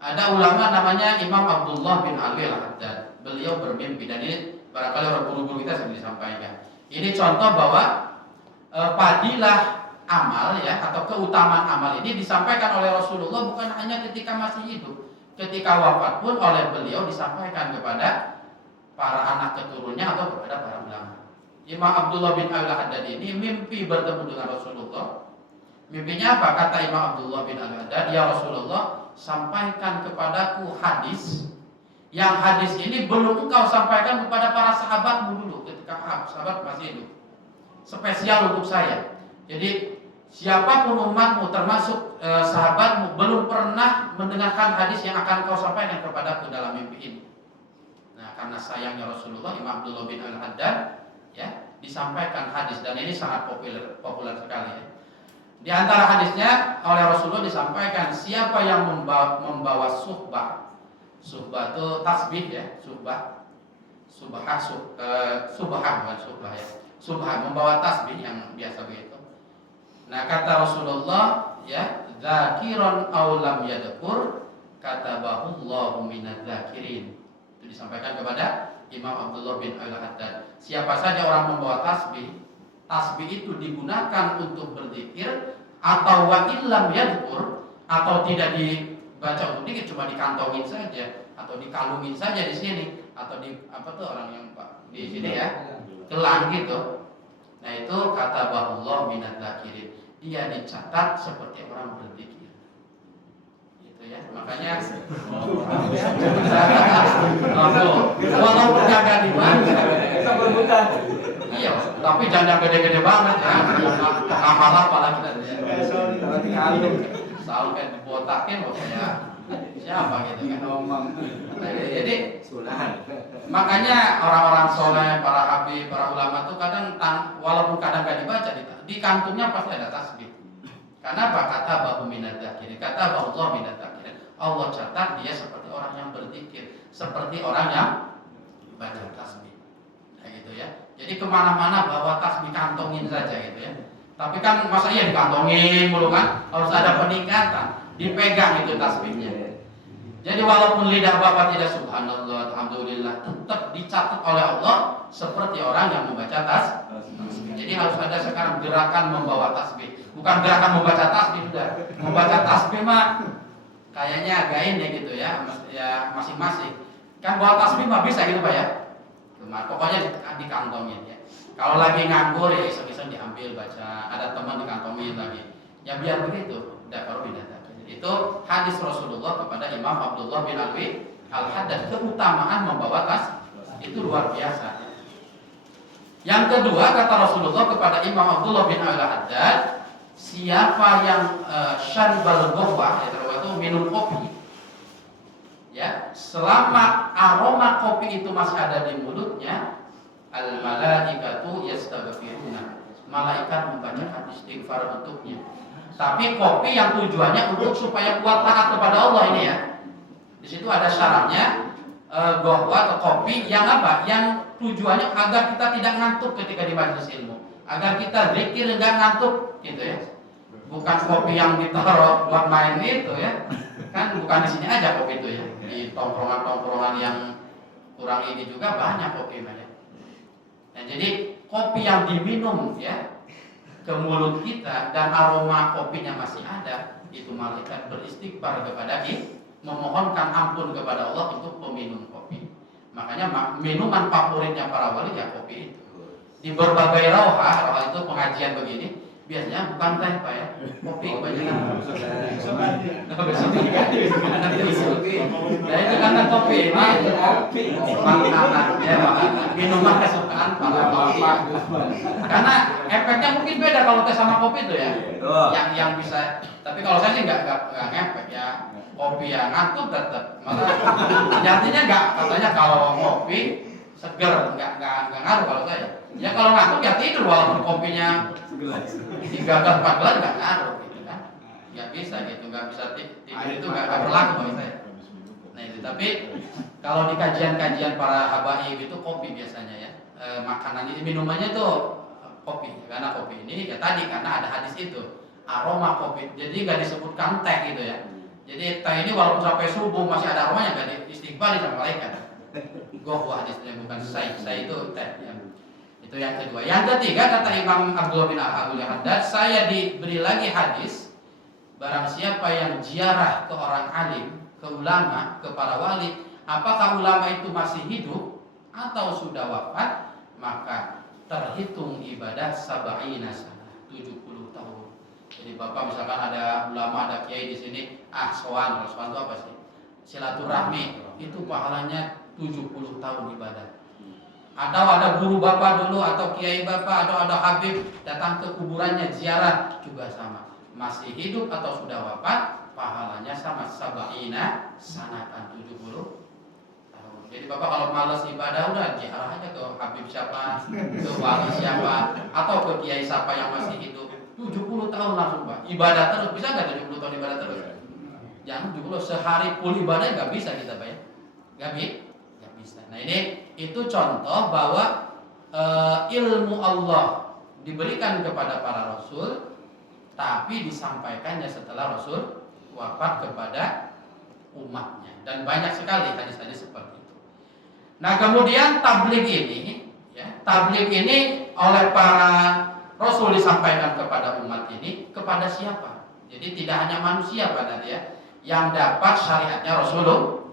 Ada ulama namanya Imam Abdullah bin Ali Al-Haddad. Beliau bermimpi dan ini barangkali orang guru-guru kita sering disampaikan. Ini contoh bahwa fadilah amal ya atau keutamaan amal ini disampaikan oleh Rasulullah bukan hanya ketika masih hidup. Ketika wafat pun oleh beliau disampaikan kepada para anak keturunnya atau kepada para ulama. Imam Abdullah bin Ali Al-Haddad ini mimpi bertemu dengan Rasulullah Mimpinya apa? Kata Imam Abdullah bin Al-Haddad, ya Rasulullah, sampaikan kepadaku hadis, yang hadis ini belum engkau sampaikan kepada para sahabatmu dulu ketika sahabat masih hidup. Spesial untuk saya. Jadi siapapun umatmu termasuk sahabatmu belum pernah mendengarkan hadis yang akan kau sampaikan kepadaku dalam mimpi ini. Nah, karena sayangnya Rasulullah, Imam Abdullah bin Al-Haddad ya disampaikan hadis, dan ini sangat populer sekali ya. Di antara hadisnya oleh Rasulullah disampaikan, siapa yang membawa suhbah itu tasbih ya, subhah bukan subhah ya, subhah membawa tasbih yang biasa begitu. Nah, kata Rasulullah ya, dzakiran aw lam yadhkur katabahullahu minadz-dzakirin. Itu disampaikan kepada Imam Abdullah bin Al-Haddad. Siapa saja orang membawa tasbih, tasbih itu digunakan untuk berzikir, atau wa illam yadhkur, atau tidak dibaca untuk dikir, cuma dikantongin saja atau dikalungin saja di sini, atau di apa tuh orang yang Pak di sini ya, gelang gitu. Nah, itu kata bahullah minadz-dzakirin, dia dicatat seperti orang berzikir. Gitu ya. Makanya walaupun kagak dibaca, kita berbuka. iya, tapi jangan gede-gede banget ya. Amal apalagi tadi ya. Selalu kayak dibotakin maksudnya siapa gitu kan. Nah, jadi makanya orang-orang soleh, para habib, para ulama tuh kadang walaupun kadang gak dibaca, di kantungnya pasti ada tasbih. Karena apa? Kata bahu minadz-dzakirin, kata bahu Allah minadz-dzakirin. Allah catat dia seperti orang yang berzikir, seperti orang yang baca tasbih. Nah, gitu ya. Jadi kemana-mana bawa tasbih, kantongin saja gitu ya. Tapi kan masa iya dikantongin mulu kan? Harus ada peningkatan, dipegang itu tasbihnya. Jadi walaupun lidah Bapak tidak subhanallah, alhamdulillah, tetap dicatat oleh Allah seperti orang yang membaca tasbih. Jadi harus ada sekarang gerakan membawa tasbih, bukan gerakan membaca tasbih. Sudah membaca tasbih mah kayaknya agak ini gitu ya, masing-masing. Kan bawa tasbih mah bisa gitu Pak ya. Cuma pokoknya dikantongin ya. Kalau lagi nganggur ya iseng-iseng diambil baca, ada teman dikantongin lagi. Ya biar begitu, tidak perlu binatang. Itu hadis Rasulullah kepada Imam Abdullah bin Al-Haddad, keutamaan membawa tas itu luar biasa. Yang kedua, kata Rasulullah kepada Imam Abdullah bin Al-Haddad, siapa yang syaribal ghawwa, itu minum kopi, ya, selama aroma kopi itu masih ada di mulutnya, al malaikatu yastaghfiruna, malaikat membacakan istighfar untuknya. Tapi kopi yang tujuannya untuk supaya kuat taat kepada Allah ini ya. Di situ ada syaratnya, ghawwa atau kopi yang apa? Yang tujuannya agar kita tidak ngantuk ketika di majelis ilmu, agar kita zikir enggak ngantuk gitu ya. Bukan kopi yang ditaruh buat main itu ya. Kan bukan di sini aja kopi itu ya. Di tongkrongan-tongkrongan yang kurang ini juga banyak kopi banyak. Nah, jadi kopi yang diminum ya ke mulut kita dan aroma kopinya masih ada, itu malaikat beristighfar kepada kita, memohonkan ampun kepada Allah untuk peminum kopi. Makanya minuman favoritnya para wali ya kopi itu. Di berbagai roha itu pengajian begini biasanya bukan teh Pak ya, kopi kebanyakan. Nah itu karena kopi ini makanan ya, minuman kesukaan para bapak. Karena efeknya mungkin beda kalau teh sama kopi itu ya. Yang bisa. Tapi kalau saya sih nggak ngefek ya. Kopi yang ngantuk tetap. Malah artinya nggak, katanya kalau kopi seger nggak ngaruh kalau saya. Ya kalau ngantuk ya tidur walaupun kopinya 3 gelas 4 gelas nggak ngaruh gitu kan. Nggak bisa gitu, nggak bisa tidur itu nggak berlaku bagi saya. Nah itu, tapi kalau di kajian-kajian para habaib itu kopi biasanya ya, makanan ini minumannya tuh kopi, karena kopi ini ya tadi karena ada hadis itu aroma kopi, jadi nggak disebutkan teh gitu ya. Jadi teh ini walaupun sampai subuh masih ada aromanya, nggak diistighfari sama malaikat. Ghawwa hadisnya bukan saya itu teh ya. Itu yang kedua. Yang ketiga kata Imam Abdullah bin Al-Haddad, saya diberi lagi hadis, barang siapa yang ziarah ke orang alim, ke ulama, ke para wali, apakah ulama itu masih hidup atau sudah wafat, maka terhitung ibadah sab'ina sanah, 70 tahun. Jadi Bapak misalkan ada ulama, ada kiai di sini, sowan. Kalau sowan itu apa sih? Silaturahmi. Itu pahalanya 70 tahun ibadah. Atau ada guru Bapak dulu atau kiai Bapak atau ada habib datang ke kuburannya ziarah juga sama. Masih hidup atau sudah wafat, pahalanya sama, sabaina sanatan 70 tahun. Jadi Bapak kalau malas ibadah udah ziarah aja ke habib siapa, ke wali siapa, atau ke kiai siapa yang masih hidup. 70 tahun langsung Pak. Ibadah terus, bisa nggak 70 tahun ibadah terus? Jangan 70 sehari full ibadah nggak bisa kita Pak ya. Nggak bisa. Nah ini itu contoh bahwa ilmu Allah diberikan kepada para rasul, tapi disampaikannya setelah rasul wafat kepada umatnya, dan banyak sekali hadis-hadis seperti itu. Nah kemudian tabligh ini oleh para rasul disampaikan kepada umat ini kepada siapa? Jadi tidak hanya manusia pada dia yang dapat syariatnya Rasulullah.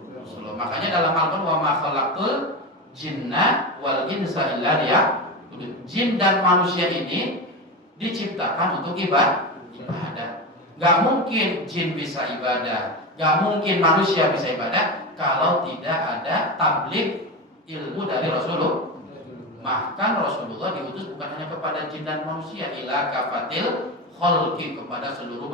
Makanya dalam Al-Qur'an wa ma khalaqtul jinna wal insa illa liya'budun. Jin dan manusia ini diciptakan untuk ibadah. Gak mungkin jin bisa ibadah, gak mungkin manusia bisa ibadah kalau tidak ada tabligh ilmu dari Rasulullah. Bahkan Rasulullah diutus bukan hanya kepada jin dan manusia, ila kafatil khalqi, kepada seluruh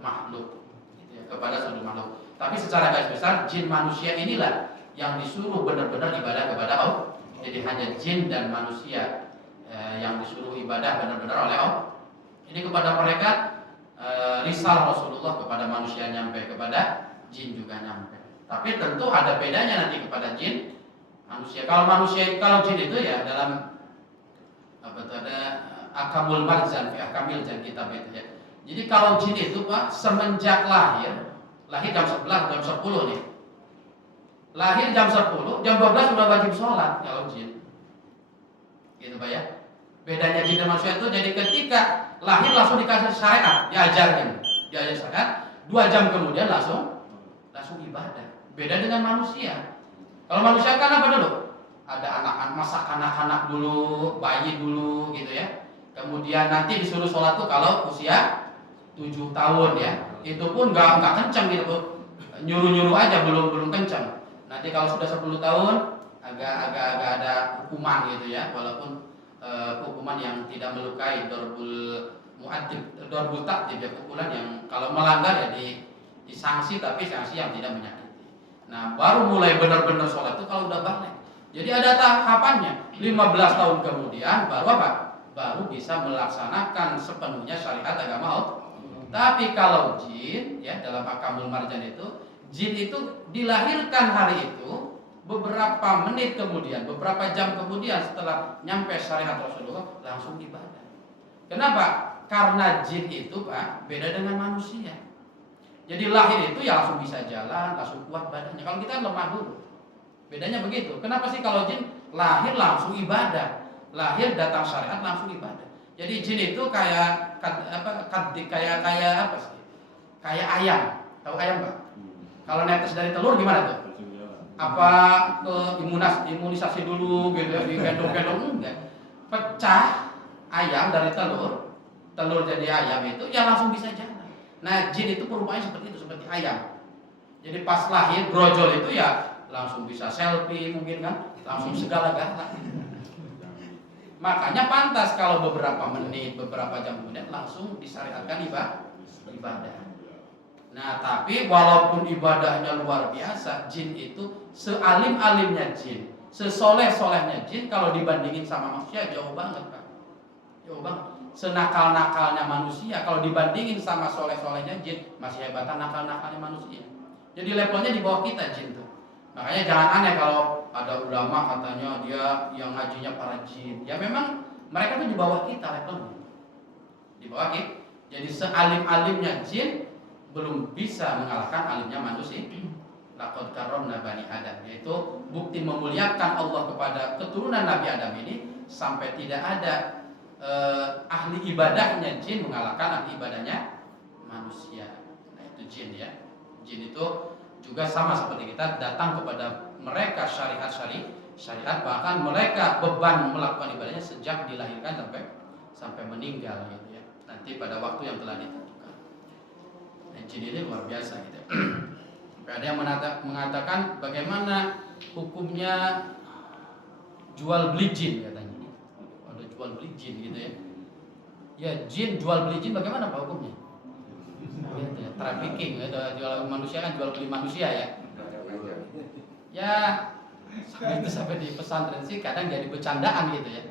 makhluk, gitu ya, kepada seluruh makhluk. Tapi secara garis besar jin manusia inilah yang disuruh benar-benar ibadah kepada Allah. Jadi hanya jin dan manusia yang disuruh ibadah benar-benar oleh Allah. Ini kepada mereka risalah Rasulullah kepada manusia nyampe, kepada jin juga nyampe. Tapi tentu ada bedanya nanti kepada jin manusia. Kalau jin itu ya dalam ada akamul marzan fi akamil jan kitab itu ya. Jadi kalau jin itu Pak semenjak lahir jam 11, jam 10 nih. Lahir jam 10, jam 12 sudah wajib sholat kalau jin. Gitu Pak ya. Bedanya jin dan manusia itu jadi ketika lahir langsung dikasih syariat, diajarkan syariat, 2 jam kemudian langsung ibadah. Beda dengan manusia. Kalau manusia kan apa dulu? Ada anak-anak, masak anak-anak dulu, bayi dulu gitu ya. Kemudian nanti disuruh sholat tuh kalau usia 7 tahun ya. Itu pun nggak kencang gitu Bu. Nyuruh-nyuruh aja, belum kencang. Nanti kalau sudah 10 tahun agak ada hukuman gitu ya, walaupun hukuman yang tidak melukai, dorbul takdib ya, pukulan yang kalau melanggar ya disanksi, tapi sanksi yang tidak menyakiti. Nah baru mulai benar-benar sholat itu kalau udah balik. Jadi ada tahapannya. 15 tahun kemudian baru apa? Baru bisa melaksanakan sepenuhnya syariat agama Allah. Tapi kalau jin ya dalam akamul marjan itu, jin itu dilahirkan hari itu, beberapa menit kemudian, beberapa jam kemudian setelah nyampe syariat Rasulullah langsung ibadah. Kenapa? Karena jin itu Pak beda dengan manusia. Jadi lahir itu ya langsung bisa jalan, langsung kuat badannya. Kalau kita lemah dulu. Bedanya begitu. Kenapa sih kalau jin lahir langsung ibadah, lahir datang syariat langsung ibadah. Jadi jin itu kayak apa sih? Kayak ayam. Tahu ayam Pak? Kalau netes dari telur gimana tuh? Apa ke imunisasi dulu gitu ya, digendong-gendong enggak. Pecah ayam dari telur jadi ayam itu ya langsung bisa jalan. Nah, jin itu perumpamannya seperti itu, seperti ayam. Jadi pas lahir brojol itu ya langsung bisa selfie mungkin kan, langsung segala-gala. Makanya pantas kalau beberapa menit, beberapa jam kemudian langsung disyariatkan ibadah. Nah, tapi walaupun ibadahnya luar biasa, jin itu sealim-alimnya jin, sesoleh-solehnya jin kalau dibandingin sama manusia jauh banget, Pak. Jauh banget. Senakal-nakalnya manusia kalau dibandingin sama soleh-solehnya jin, masih hebatan nakal-nakalnya manusia. Jadi levelnya di bawah kita jin tuh. Makanya jangan aneh kalau ada ulama katanya dia yang ngajinya para jin. Ya memang mereka tuh di bawah kita levelnya. Di bawah kita. Jadi sealim-alimnya jin belum bisa mengalahkan alimnya manusia. Laqad karramna bani Adam, yaitu bukti memuliakan Allah kepada keturunan Nabi Adam ini sampai tidak ada ahli ibadahnya jin mengalahkan ahli ibadahnya manusia. Nah itu jin ya. Jin itu juga sama seperti kita, datang kepada mereka syariat, bahkan mereka beban melakukan ibadahnya sejak dilahirkan sampai meninggal gitu ya. nanti pada waktu yang telah ditentukan. Dan jin ini luar biasa gitu. Ada yang mengatakan bagaimana hukumnya jual beli jin katanya. Ada jual beli jin gitu ya. Ya jin jual beli jin bagaimana Pak hukumnya? Gitu ya, trafficking gitu, jual manusia kan jual beli manusia ya. Ya sampai di pesantren sih kadang jadi bercandaan gitu ya.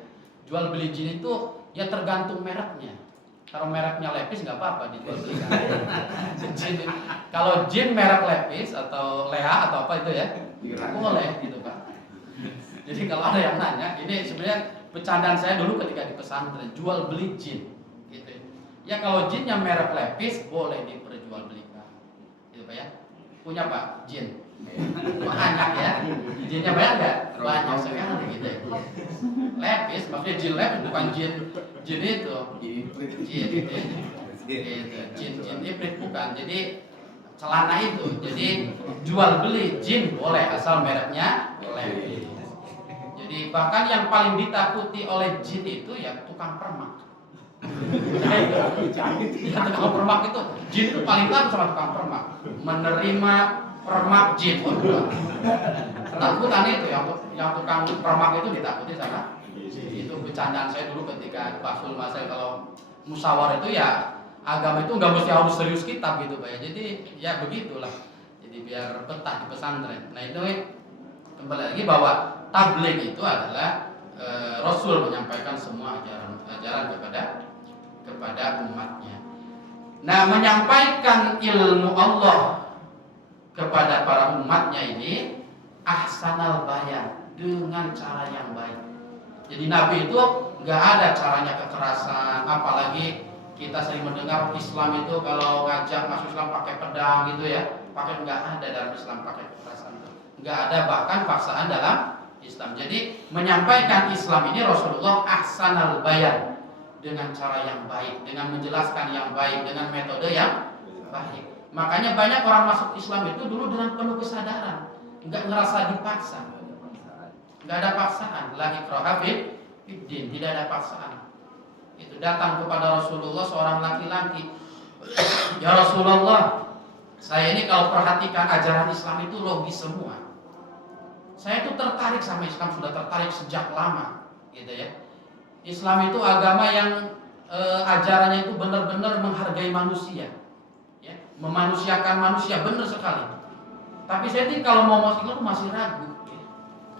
Jual beli jin itu ya tergantung mereknya. Kalau mereknya Lepis nggak apa-apa dijual belikan. Kalau jin merek Lepis atau Leha atau apa itu ya, boleh gitu Pak. Jadi kalau ada yang nanya, ini sebenarnya bercandaan saya dulu ketika di pesantren, jual beli jin gitu. Ya kalau jinnya merek Lepis boleh diperjualbelikan. Gitu Pak ya. Punya Pak jin. Banyak ya. Jinnya banyak nggak? Banyak sekali gitu ya. Lepis, maksudnya jin lepis bukan jin itu. Jin ibrit bukan. Jadi celana itu. Jadi jual beli jin boleh asal mereknya lepis. Jadi bahkan yang paling ditakuti oleh jin itu ya tukang permak. Ya tukang permak itu, jin itu paling takut sama tukang permak. Menerima permak jin. Ketakutan itu yang tukang permak itu ditakuti sama. Itu bercandaan saya dulu ketika Basul Masal kalau musyawarah itu ya agama itu nggak mesti harus serius kitab gitu Pak ya. Jadi ya begitulah. Jadi biar betah di pesantren. Nah itu kembali lagi bahwa tabligh itu adalah Rasul menyampaikan semua ajaran kepada umatnya. Nah menyampaikan ilmu Allah kepada para umatnya ini ahsanal bayan, dengan cara yang baik. Jadi Nabi itu nggak ada caranya kekerasan, apalagi kita sering mendengar Islam itu kalau ngajak masuk Islam pakai pedang gitu ya, nggak ada dalam Islam pakai kekerasan, nggak ada bahkan paksaan dalam Islam. Jadi menyampaikan Islam ini Rasulullah ahsanal bayan, dengan cara yang baik, dengan menjelaskan yang baik, dengan metode yang baik. Makanya banyak orang masuk Islam itu dulu dengan penuh kesadaran, nggak ngerasa dipaksa. Nggak ada paksaan, la ikraha fiddin, tidak ada paksaan. Itu datang kepada Rasulullah seorang laki-laki, ya Rasulullah, saya ini kalau perhatikan ajaran Islam itu logis semua. Saya itu tertarik sama Islam, sudah tertarik sejak lama, gitu ya. Islam itu agama yang ajarannya itu benar-benar menghargai manusia, ya, memanusiakan manusia, benar sekali. Tapi saya ini kalau mau masuk Islam masih ragu.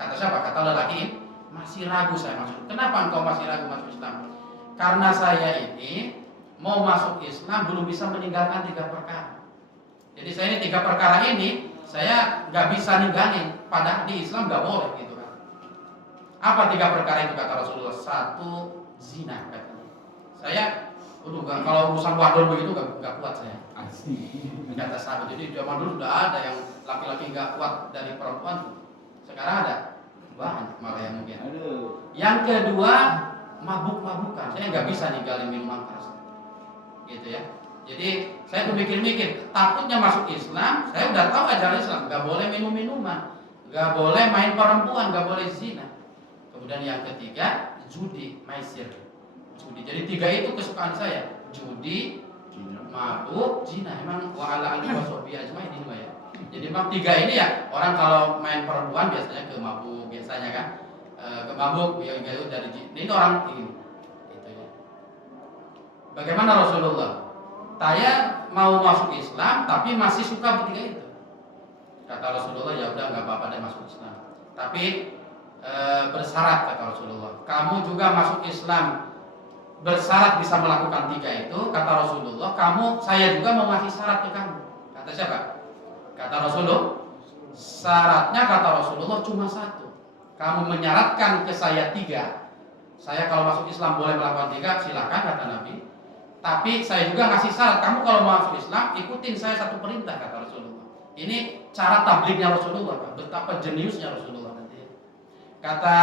Kata siapa? Kata lelaki, masih ragu saya masuk. Kenapa engkau masih ragu masuk Islam? Karena saya ini mau masuk Islam belum bisa meninggalkan 3 perkara. Jadi saya ini 3 perkara ini saya nggak bisa ninggalin. Padahal di Islam nggak boleh gitu kan. Apa 3 perkara itu kata Rasulullah? 1, zina katanya. Saya, kalau urusan wadon begitu nggak kuat saya. Kata sahabat. Jadi zaman dulu sudah ada yang laki-laki nggak kuat dari perempuan. Sekarang ada banyak malah yang mungkin. Yang kedua, mabuk-mabukan. Saya nggak bisa ninggalin minuman keras, gitu ya. Jadi saya tuh mikir-mikir, takutnya masuk Islam, saya udah tahu ajaran Islam, nggak boleh minum minuman, nggak boleh main perempuan, nggak boleh zina. Kemudian yang ketiga, judi, maisir, judi. Jadi 3 itu kesukaan saya, judi, mabuk, zina. Emang wa'ala al-wasobi ajmain ini ya. Jadi memang 3 ini ya, orang kalau main perempuan biasanya ke mabuk, biasanya kan ke mabuk, ya dari ini orang ini gitu ya. Bagaimana Rasulullah? Saya mau masuk Islam tapi masih suka bertiga itu. Kata Rasulullah, ya udah nggak apa-apa deh masuk Islam. Tapi bersyarat kata Rasulullah. Kamu juga masuk Islam bersyarat bisa melakukan 3 itu. Kata Rasulullah, saya juga mau ngasih syarat ke kamu. Kata siapa? Kata Rasulullah, syaratnya kata Rasulullah cuma 1. Kamu menyaratkan ke saya 3. Saya kalau masuk Islam boleh melakukan 3, silakan kata Nabi. Tapi saya juga ngasih syarat, kamu kalau mau masuk Islam ikutin saya 1 perintah kata Rasulullah. Ini cara tablighnya Rasulullah, betapa jeniusnya Rasulullah nanti. Kata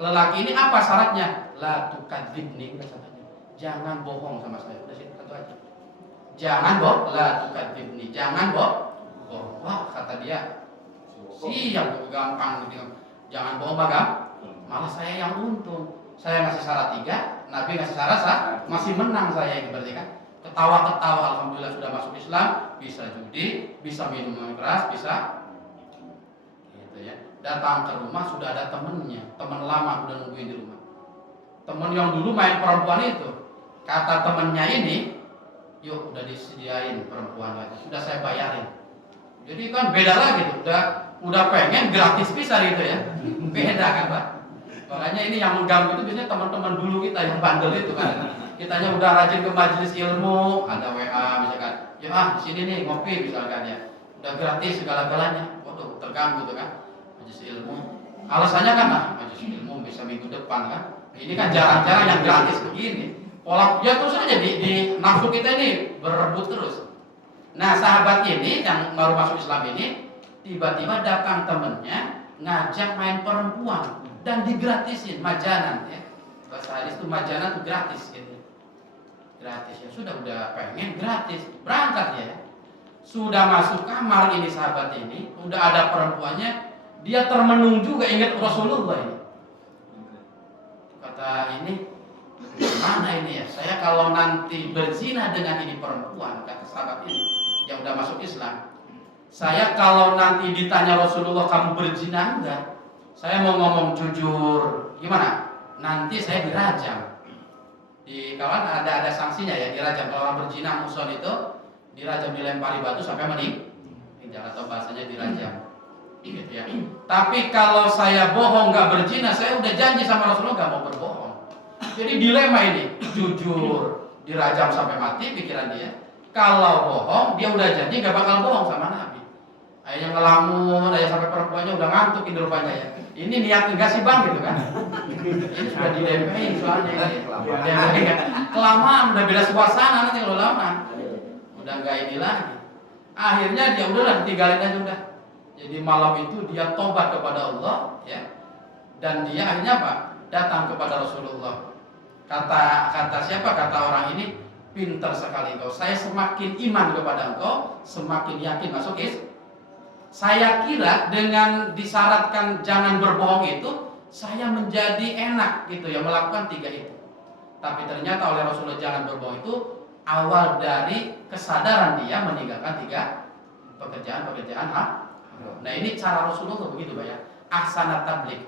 lelaki ini apa syaratnya? La tukadzibni katanya. Jangan bohong sama saya. Udah sih satu aja. Jangan la tukadzibni. Jangan bohong. Wah kata dia, siap gampang gitu. Jangan bohong malah saya yang untung. Saya ngasih syarat 3, Nabi ngasih syarat masih menang saya ini berarti kan. Ketawa-ketawa alhamdulillah sudah masuk Islam, bisa judi, bisa minum keras, bisa gitu ya. Datang ke rumah sudah ada temennya, teman lama udah nungguin di rumah. Temen yang dulu main perempuan itu, kata temennya ini, yuk udah disediain perempuan lagi, sudah saya bayarin. Jadi kan beda lagi tuh, udah pengen gratis bisa gitu ya, beda kan Pak. Makanya ini yang mengganggu itu biasanya teman-teman dulu kita yang bandel itu kan. Kitanya udah rajin ke majelis ilmu, ada WA misalkan, ya di sini nih ngopi misalkan ya, udah gratis segala-galanya. Waduh terganggu tuh kan, majelis ilmu. Alasannya kan majelis ilmu bisa minggu depan kan. Ini kan jarang-jarang yang gratis begini. Pola ya terus aja di nafsu kita ini berebut terus. Nah sahabat ini yang baru masuk Islam ini tiba-tiba datang temennya ngajak main perempuan dan digratisin majanan ya. Bahasa hadis itu majanan itu gratis gitu. Gratis ya sudah pengen gratis berangkat ya. Sudah masuk kamar ini sahabat ini udah ada perempuannya, dia termenung juga ingat Rasulullah ini. Kata ini mana ini ya? Saya kalau nanti berzina dengan ini perempuan, kata sahabat ini yang udah masuk Islam, saya kalau nanti ditanya Rasulullah kamu berzina enggak? Saya mau ngomong jujur, gimana? Nanti saya dirajam. Di kawan ada sanksinya ya dirajam. Kalau orang berzina muson itu dirajam, dilempari batu sampai meninggal atau bahasanya dirajam. Gitu ya. Tapi kalau saya bohong nggak berzina, saya udah janji sama Rasulullah nggak mau berbohong. Jadi dilema ini, jujur dirajam sampai mati pikiran dia. Kalau bohong dia udah janji nggak bakal bohong sama Nabi. Akhirnya ngelamun, aja sampai perempuannya udah ngantuk ini rupanya ya. Ini niat enggak sih bang gitu kan? Ini sudah didempain soalnya ini. Kelamaan udah beda suasana nanti kalau lama. Udah enggak ini lagi. Akhirnya dia udahlah tinggalin aja udah. Jadi malam itu dia tobat kepada Allah ya. Dan dia akhirnya apa? Datang kepada Rasulullah. Kata siapa? Kata orang ini, pintar sekali engkau. Saya semakin iman kepada engkau, semakin yakin masuk Islam. Saya kira dengan disyaratkan jangan berbohong itu, saya menjadi enak gitu ya melakukan 3 itu. Tapi ternyata oleh Rasulullah jangan berbohong itu awal dari kesadaran dia meninggalkan 3 pekerjaan haram. Nah ini cara Rasulullah begitu Pak ya. Ahsanat tabligh.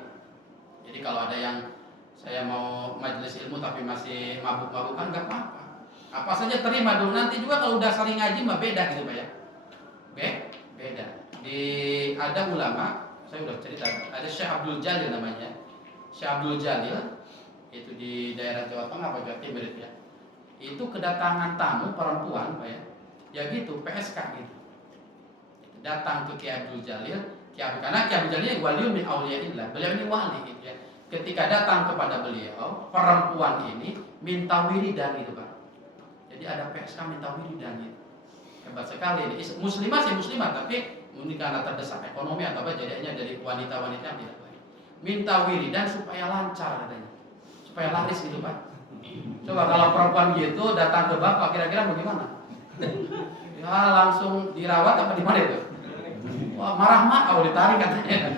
Jadi kalau ada yang saya mau majelis ilmu tapi masih mabuk-mabukan nggak apa-apa. Apa saja terima dulu, nanti juga kalau udah sering ngaji mah beda gitu Pak ya. Beda. Ada ulama, saya udah cerita, ada Syekh Abdul Jalil namanya. Syekh Abdul Jalil itu di daerah Jawa Tengah atau Jawa Timur itu ya. Itu kedatangan tamu perempuan Pak ya. Ya gitu, PSK gitu. Datang ke Kiai Abdul Jalil, karena Kiai Abdul Jalil waliun min auliyaillah. Beliau ini wali gitu ya. Ketika datang kepada beliau, perempuan ini minta wiridan gitu Pak. Jadi ada PSK minta wiridan gitu. Hebat sekali ini. Muslimah sih muslimah, tapi mungkin karena terdesak ekonomi atau apa jadinya dari wanita-wanita yang tidak baik. Minta wiridan supaya lancar katanya. Supaya laris gitu Pak. Coba kalau perempuan gitu datang ke bapak kira-kira bagaimana? Ya langsung dirawat apa di mana itu? Wah, marah ditarik katanya.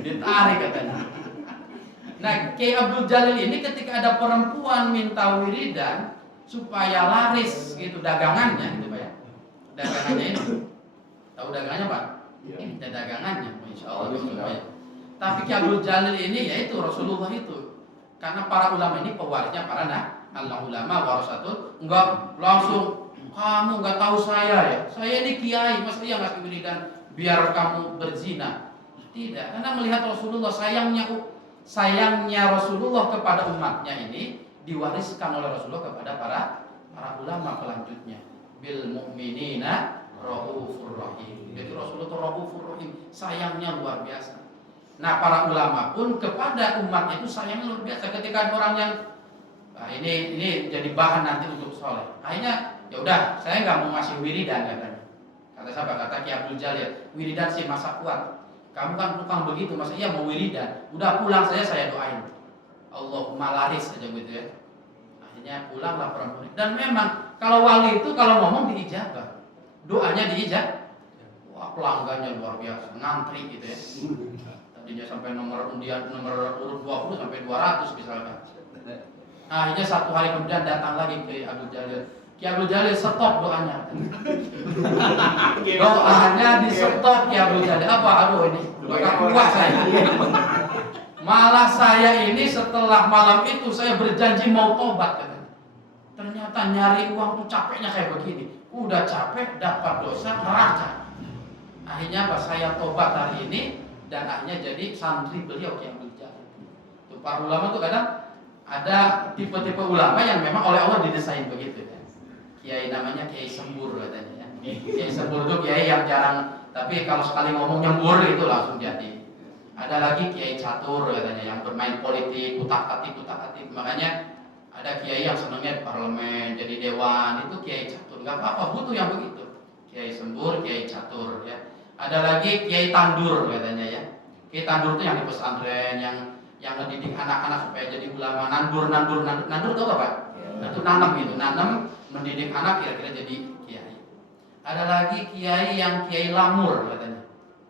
Ditarik katanya. Nah, Kiai Abdul Jalil ini ketika ada perempuan minta wiridan supaya laris gitu dagangannya gitu Pak ya. Dagangannya ini. Tahu dagangannya Pak? Ada dagangannya, Insya Allah ya. Tapi Kiai Abdul Jalil ini yaitu Rasulullah itu. Karena para ulama ini pewarisnya para Allah ulama warasatul. Enggak langsung kamu enggak tahu saya ya. Saya ini kiai, masa dia ngasih wiridan biar kamu berzina. Tidak, karena melihat Rasulullah sayangnya Rasulullah kepada umatnya ini diwariskan oleh Rasulullah kepada para ulama pelanjutnya. Bil mu'minina raufur rahim. Jadi Rasulullah itu raufur rahim, sayangnya luar biasa. Nah, para ulama pun kepada umatnya itu sayangnya luar biasa. Ketika ada orang yang ini jadi bahan nanti untuk soleh. Akhirnya ya udah, saya nggak mau ngasih wiridan katanya. Kata siapa? Kata Kiai Abdul Jalil, wiridan sih masa kuat. Kamu kan tukang begitu, masa iya mau wiridan. Udah pulang saya doain. Allahumma laris aja gitu ya. Akhirnya pulanglah perempuan. Dan memang kalau wali itu kalau ngomong diijabah. Doanya diijabah. Wah, pelanggannya luar biasa, ngantri gitu ya. Tadinya sampai nomor urut 20 sampai 200 misalkan. Akhirnya satu hari kemudian datang lagi ke Abdul Jalil. Ki Abdul Jalil stop doanya. Doanya di stop Ki Abdul Jalil. Apa? Aduh ini gak kuat saya. Malah saya ini setelah malam itu saya berjanji mau tobat katanya. Ternyata nyari uang tuh capeknya kayak begini. Udah capek dapat dosa neraka. Akhirnya pas saya tobat hari ini dan akhirnya jadi santri beliau Ki Abdul Jalil. Tuh para ulama tuh kadang ada tipe-tipe ulama yang memang oleh Allah didesain begitu ya. Kiai namanya Kiai Sembur katanya ya. Kiai Sembur itu kiai yang jarang, tapi kalau sekali ngomong nyembur itu langsung jadi. Ada lagi Kiai Catur katanya yang bermain politik, kutak-atik. Makanya ada kiai yang senangnya di parlemen, jadi dewan, itu Kiai Catur. Enggak apa-apa, butuh yang begitu. Kiai Sembur, Kiai Catur ya. Ada lagi Kiai Tandur katanya ya. Kiai Tandur itu yang di pesantren yang ngedidik anak-anak supaya jadi ulama. Nandur itu apa Pak? Itu nanam gitu, nanam mendidik anak kira-kira jadi kiai. Ada lagi kiai yang Kiai Lamur katanya.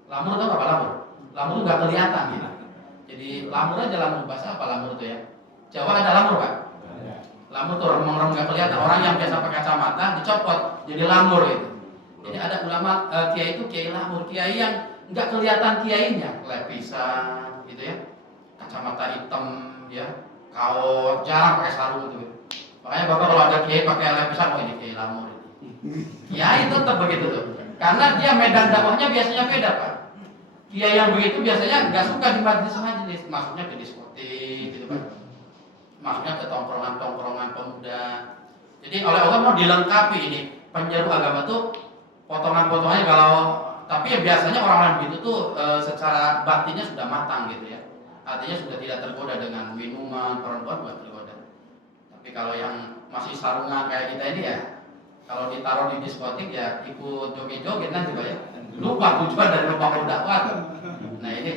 Lamur itu apa lamur? Lamur itu nggak kelihatan gitu. Jadi lamur aja, lamur bahasa apa lamur itu ya? Jawa ada lamur Pak? Lamur tuh remeng-remeng nggak kelihatan. Orang yang biasa pakai kacamata dicopot jadi lamur gitu. Jadi ada ulama kiai itu Kiai Lamur, kiai yang nggak kelihatan kiainya, lepisan gitu ya, kacamata hitam ya, kaos, jarang pakai sarung gitu. Makanya Bapak kalau ada kiai pakai lepisan, oh ini Kiai Lamur ini. Kiai tetap begitu tuh. Karena dia medan dakwahnya biasanya beda Pak. Kiai yang begitu biasanya nggak suka di majelis, masuknya ke diskotik gitu Pak. Masuknya ke tongkrongan pemuda. Jadi oleh Allah mau dilengkapi ini penyeru agama tuh potongan-potongannya kalau, tapi ya biasanya orang-orang begitu tuh secara batinnya sudah matang gitu ya. Artinya sudah tidak tergoda dengan minuman, perempuan buat tergoda. Tapi kalau yang masih sarungan kayak kita ini ya, kalau ditaruh di diskotik ya ikut joget-joget nanti Pak ya. Lupa tujuan dan lupa dakwah. Nah ini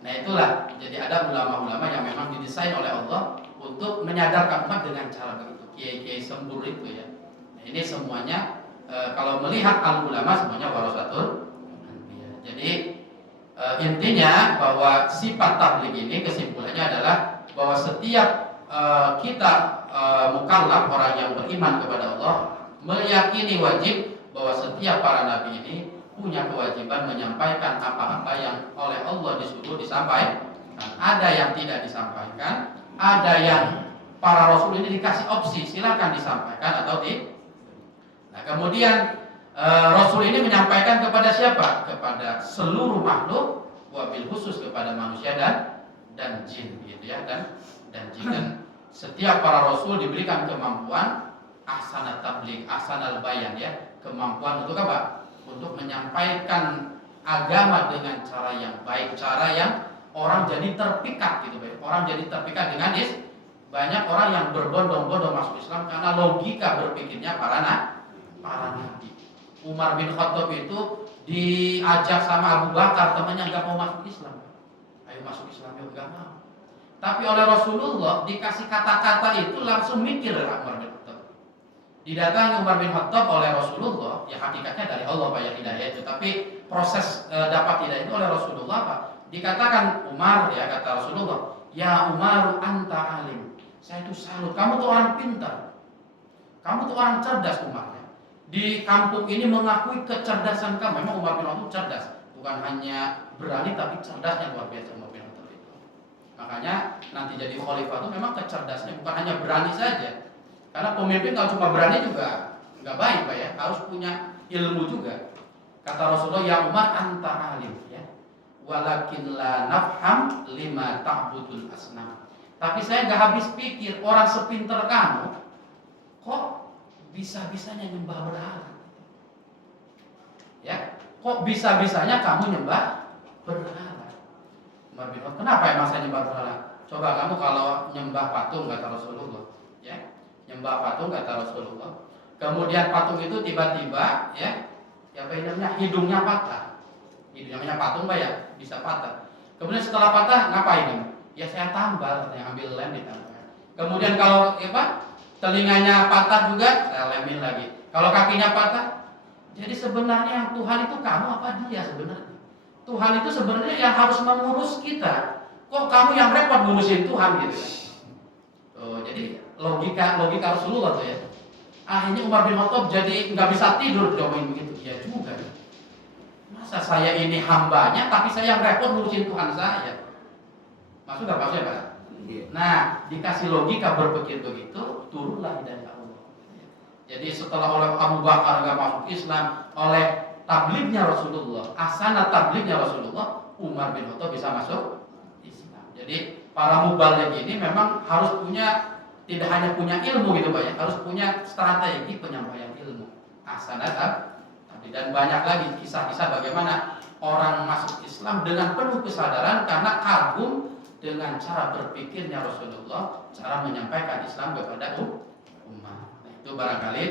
nah itulah jadi ada ulama-ulama yang memang didesain oleh Allah untuk menyadarkan umat dengan cara begitu. Kiai-kiai Sembur itu ya. Nah ini semuanya kalau melihat al-ulama semuanya warasatul anbiya. Jadi intinya bahwa sifat tabligh ini kesimpulannya adalah bahwa setiap kita mukallaf, orang yang beriman kepada Allah, meyakini wajib bahwa setiap para nabi ini punya kewajiban menyampaikan apa-apa yang oleh Allah disuruh disampaikan. Ada yang tidak disampaikan, ada yang para rasul ini dikasih opsi, silakan disampaikan atau tidak. Nah kemudian rasul ini menyampaikan kepada siapa? Kepada seluruh makhluk, wabil khusus kepada manusia dan jin gitu ya, dan jin. Dan setiap para rasul diberikan kemampuan ahsanat tabligh, ahsanal bayan ya, kemampuan untuk apa? Untuk menyampaikan agama dengan cara yang baik, cara yang orang jadi terpikat gitu Pak. Orang jadi terpikat dengan banyak orang yang berbondong-bondong masuk Islam karena logika berpikirnya para nabi. Umar bin Khattab itu diajak sama Abu Bakar, temannya nggak mau masuk Islam. Ayo masuk Islam, yuk, nggak mau. Tapi oleh Rasulullah dikasih kata-kata itu langsung mikir Umar bin Khattab. Didatangi Umar bin Khattab oleh Rasulullah, ya hakikatnya dari Allah Pak ya hidayah itu, tapi proses dapat hidayah itu oleh Rasulullah Pak. Dikatakan Umar ya, kata Rasulullah, ya Umar anta alim. Saya itu salut, kamu tuh orang pintar, kamu tuh orang cerdas Umar ya. Di kampung ini mengakui kecerdasan kamu. Memang Umar bin Khattab cerdas, bukan hanya berani tapi cerdasnya luar biasa Umar bin Khattab itu. Makanya nanti jadi khalifah itu memang kecerdasnya bukan hanya berani saja. Karena pemimpin kalau cuma berani juga nggak baik Pak ya, harus punya ilmu juga. Kata Rasulullah, ya Umar anta alim ya, walakin la nafham lima ta'budul asnam. Tapi saya nggak habis pikir, orang sepinter kamu kok bisa-bisanya nyembah berhala? Ya, kok bisa-bisanya kamu nyembah berhala? Umar bin Khattab, kenapa emang saya nyembah berhala? Coba kamu kalau nyembah patung, kata Rasulullah ya, nyembah patung kata Rasulullah. Kemudian patung itu tiba-tiba ya namanya hidungnya patah. Hidungnya namanya patung Pak ya, bisa patah. Kemudian setelah patah ngapain? Ya saya tambal, saya ambil lem ditambal. Kemudian kalau telinganya patah juga saya lemin lagi. Kalau kakinya patah, jadi sebenarnya yang Tuhan itu kamu apa dia sebenarnya? Tuhan itu sebenarnya yang harus mengurus kita. Kok kamu yang repot ngurusin Tuhan gitu kan? Jadi logika Rasulullah tuh ya. Akhirnya Umar bin Khattab jadi nggak bisa tidur jawabin begitu. Ya juga. Masa saya ini hambanya tapi saya yang repot ngurusin Tuhan saya. Maksud nggak maksudnya Pak? Nah, dikasih logika berpikir begitu, turunlah hidayah Allah. Jadi setelah oleh Abu Bakar nggak masuk Islam, oleh tablignya Rasulullah, asana tablignya Rasulullah, Umar bin Khattab bisa masuk Islam. Jadi para mubaligh ini memang harus punya, tidak hanya punya ilmu gitu Pak ya, harus punya strategi penyampaian ilmu. Asana tabligh, dan banyak lagi kisah-kisah bagaimana orang masuk Islam dengan penuh kesadaran karena kagum dengan cara berpikirnya Rasulullah, cara menyampaikan Islam kepada umat. Nah, itu barangkali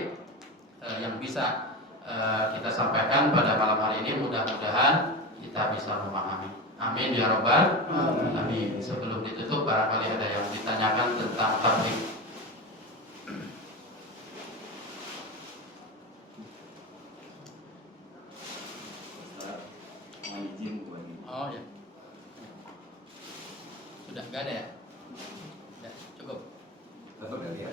yang bisa kita sampaikan pada malam hari ini. Mudah-mudahan kita bisa memahami. Amin ya robbal alamin. Sebelum ditutup, barangkali ada yang ditanyakan tentang tabligh. Oh ya. Sudah enggak ada ya? Sudah cukup. Ya,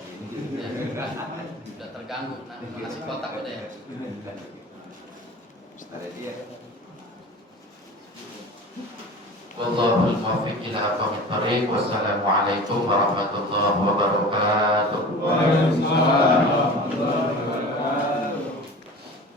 sudah terganggu. Nah, ngasih kotak udah ya. Wallahul muwaffiq ila aqwamit thoriq. Wassalamualaikum warahmatullahi wabarakatuh.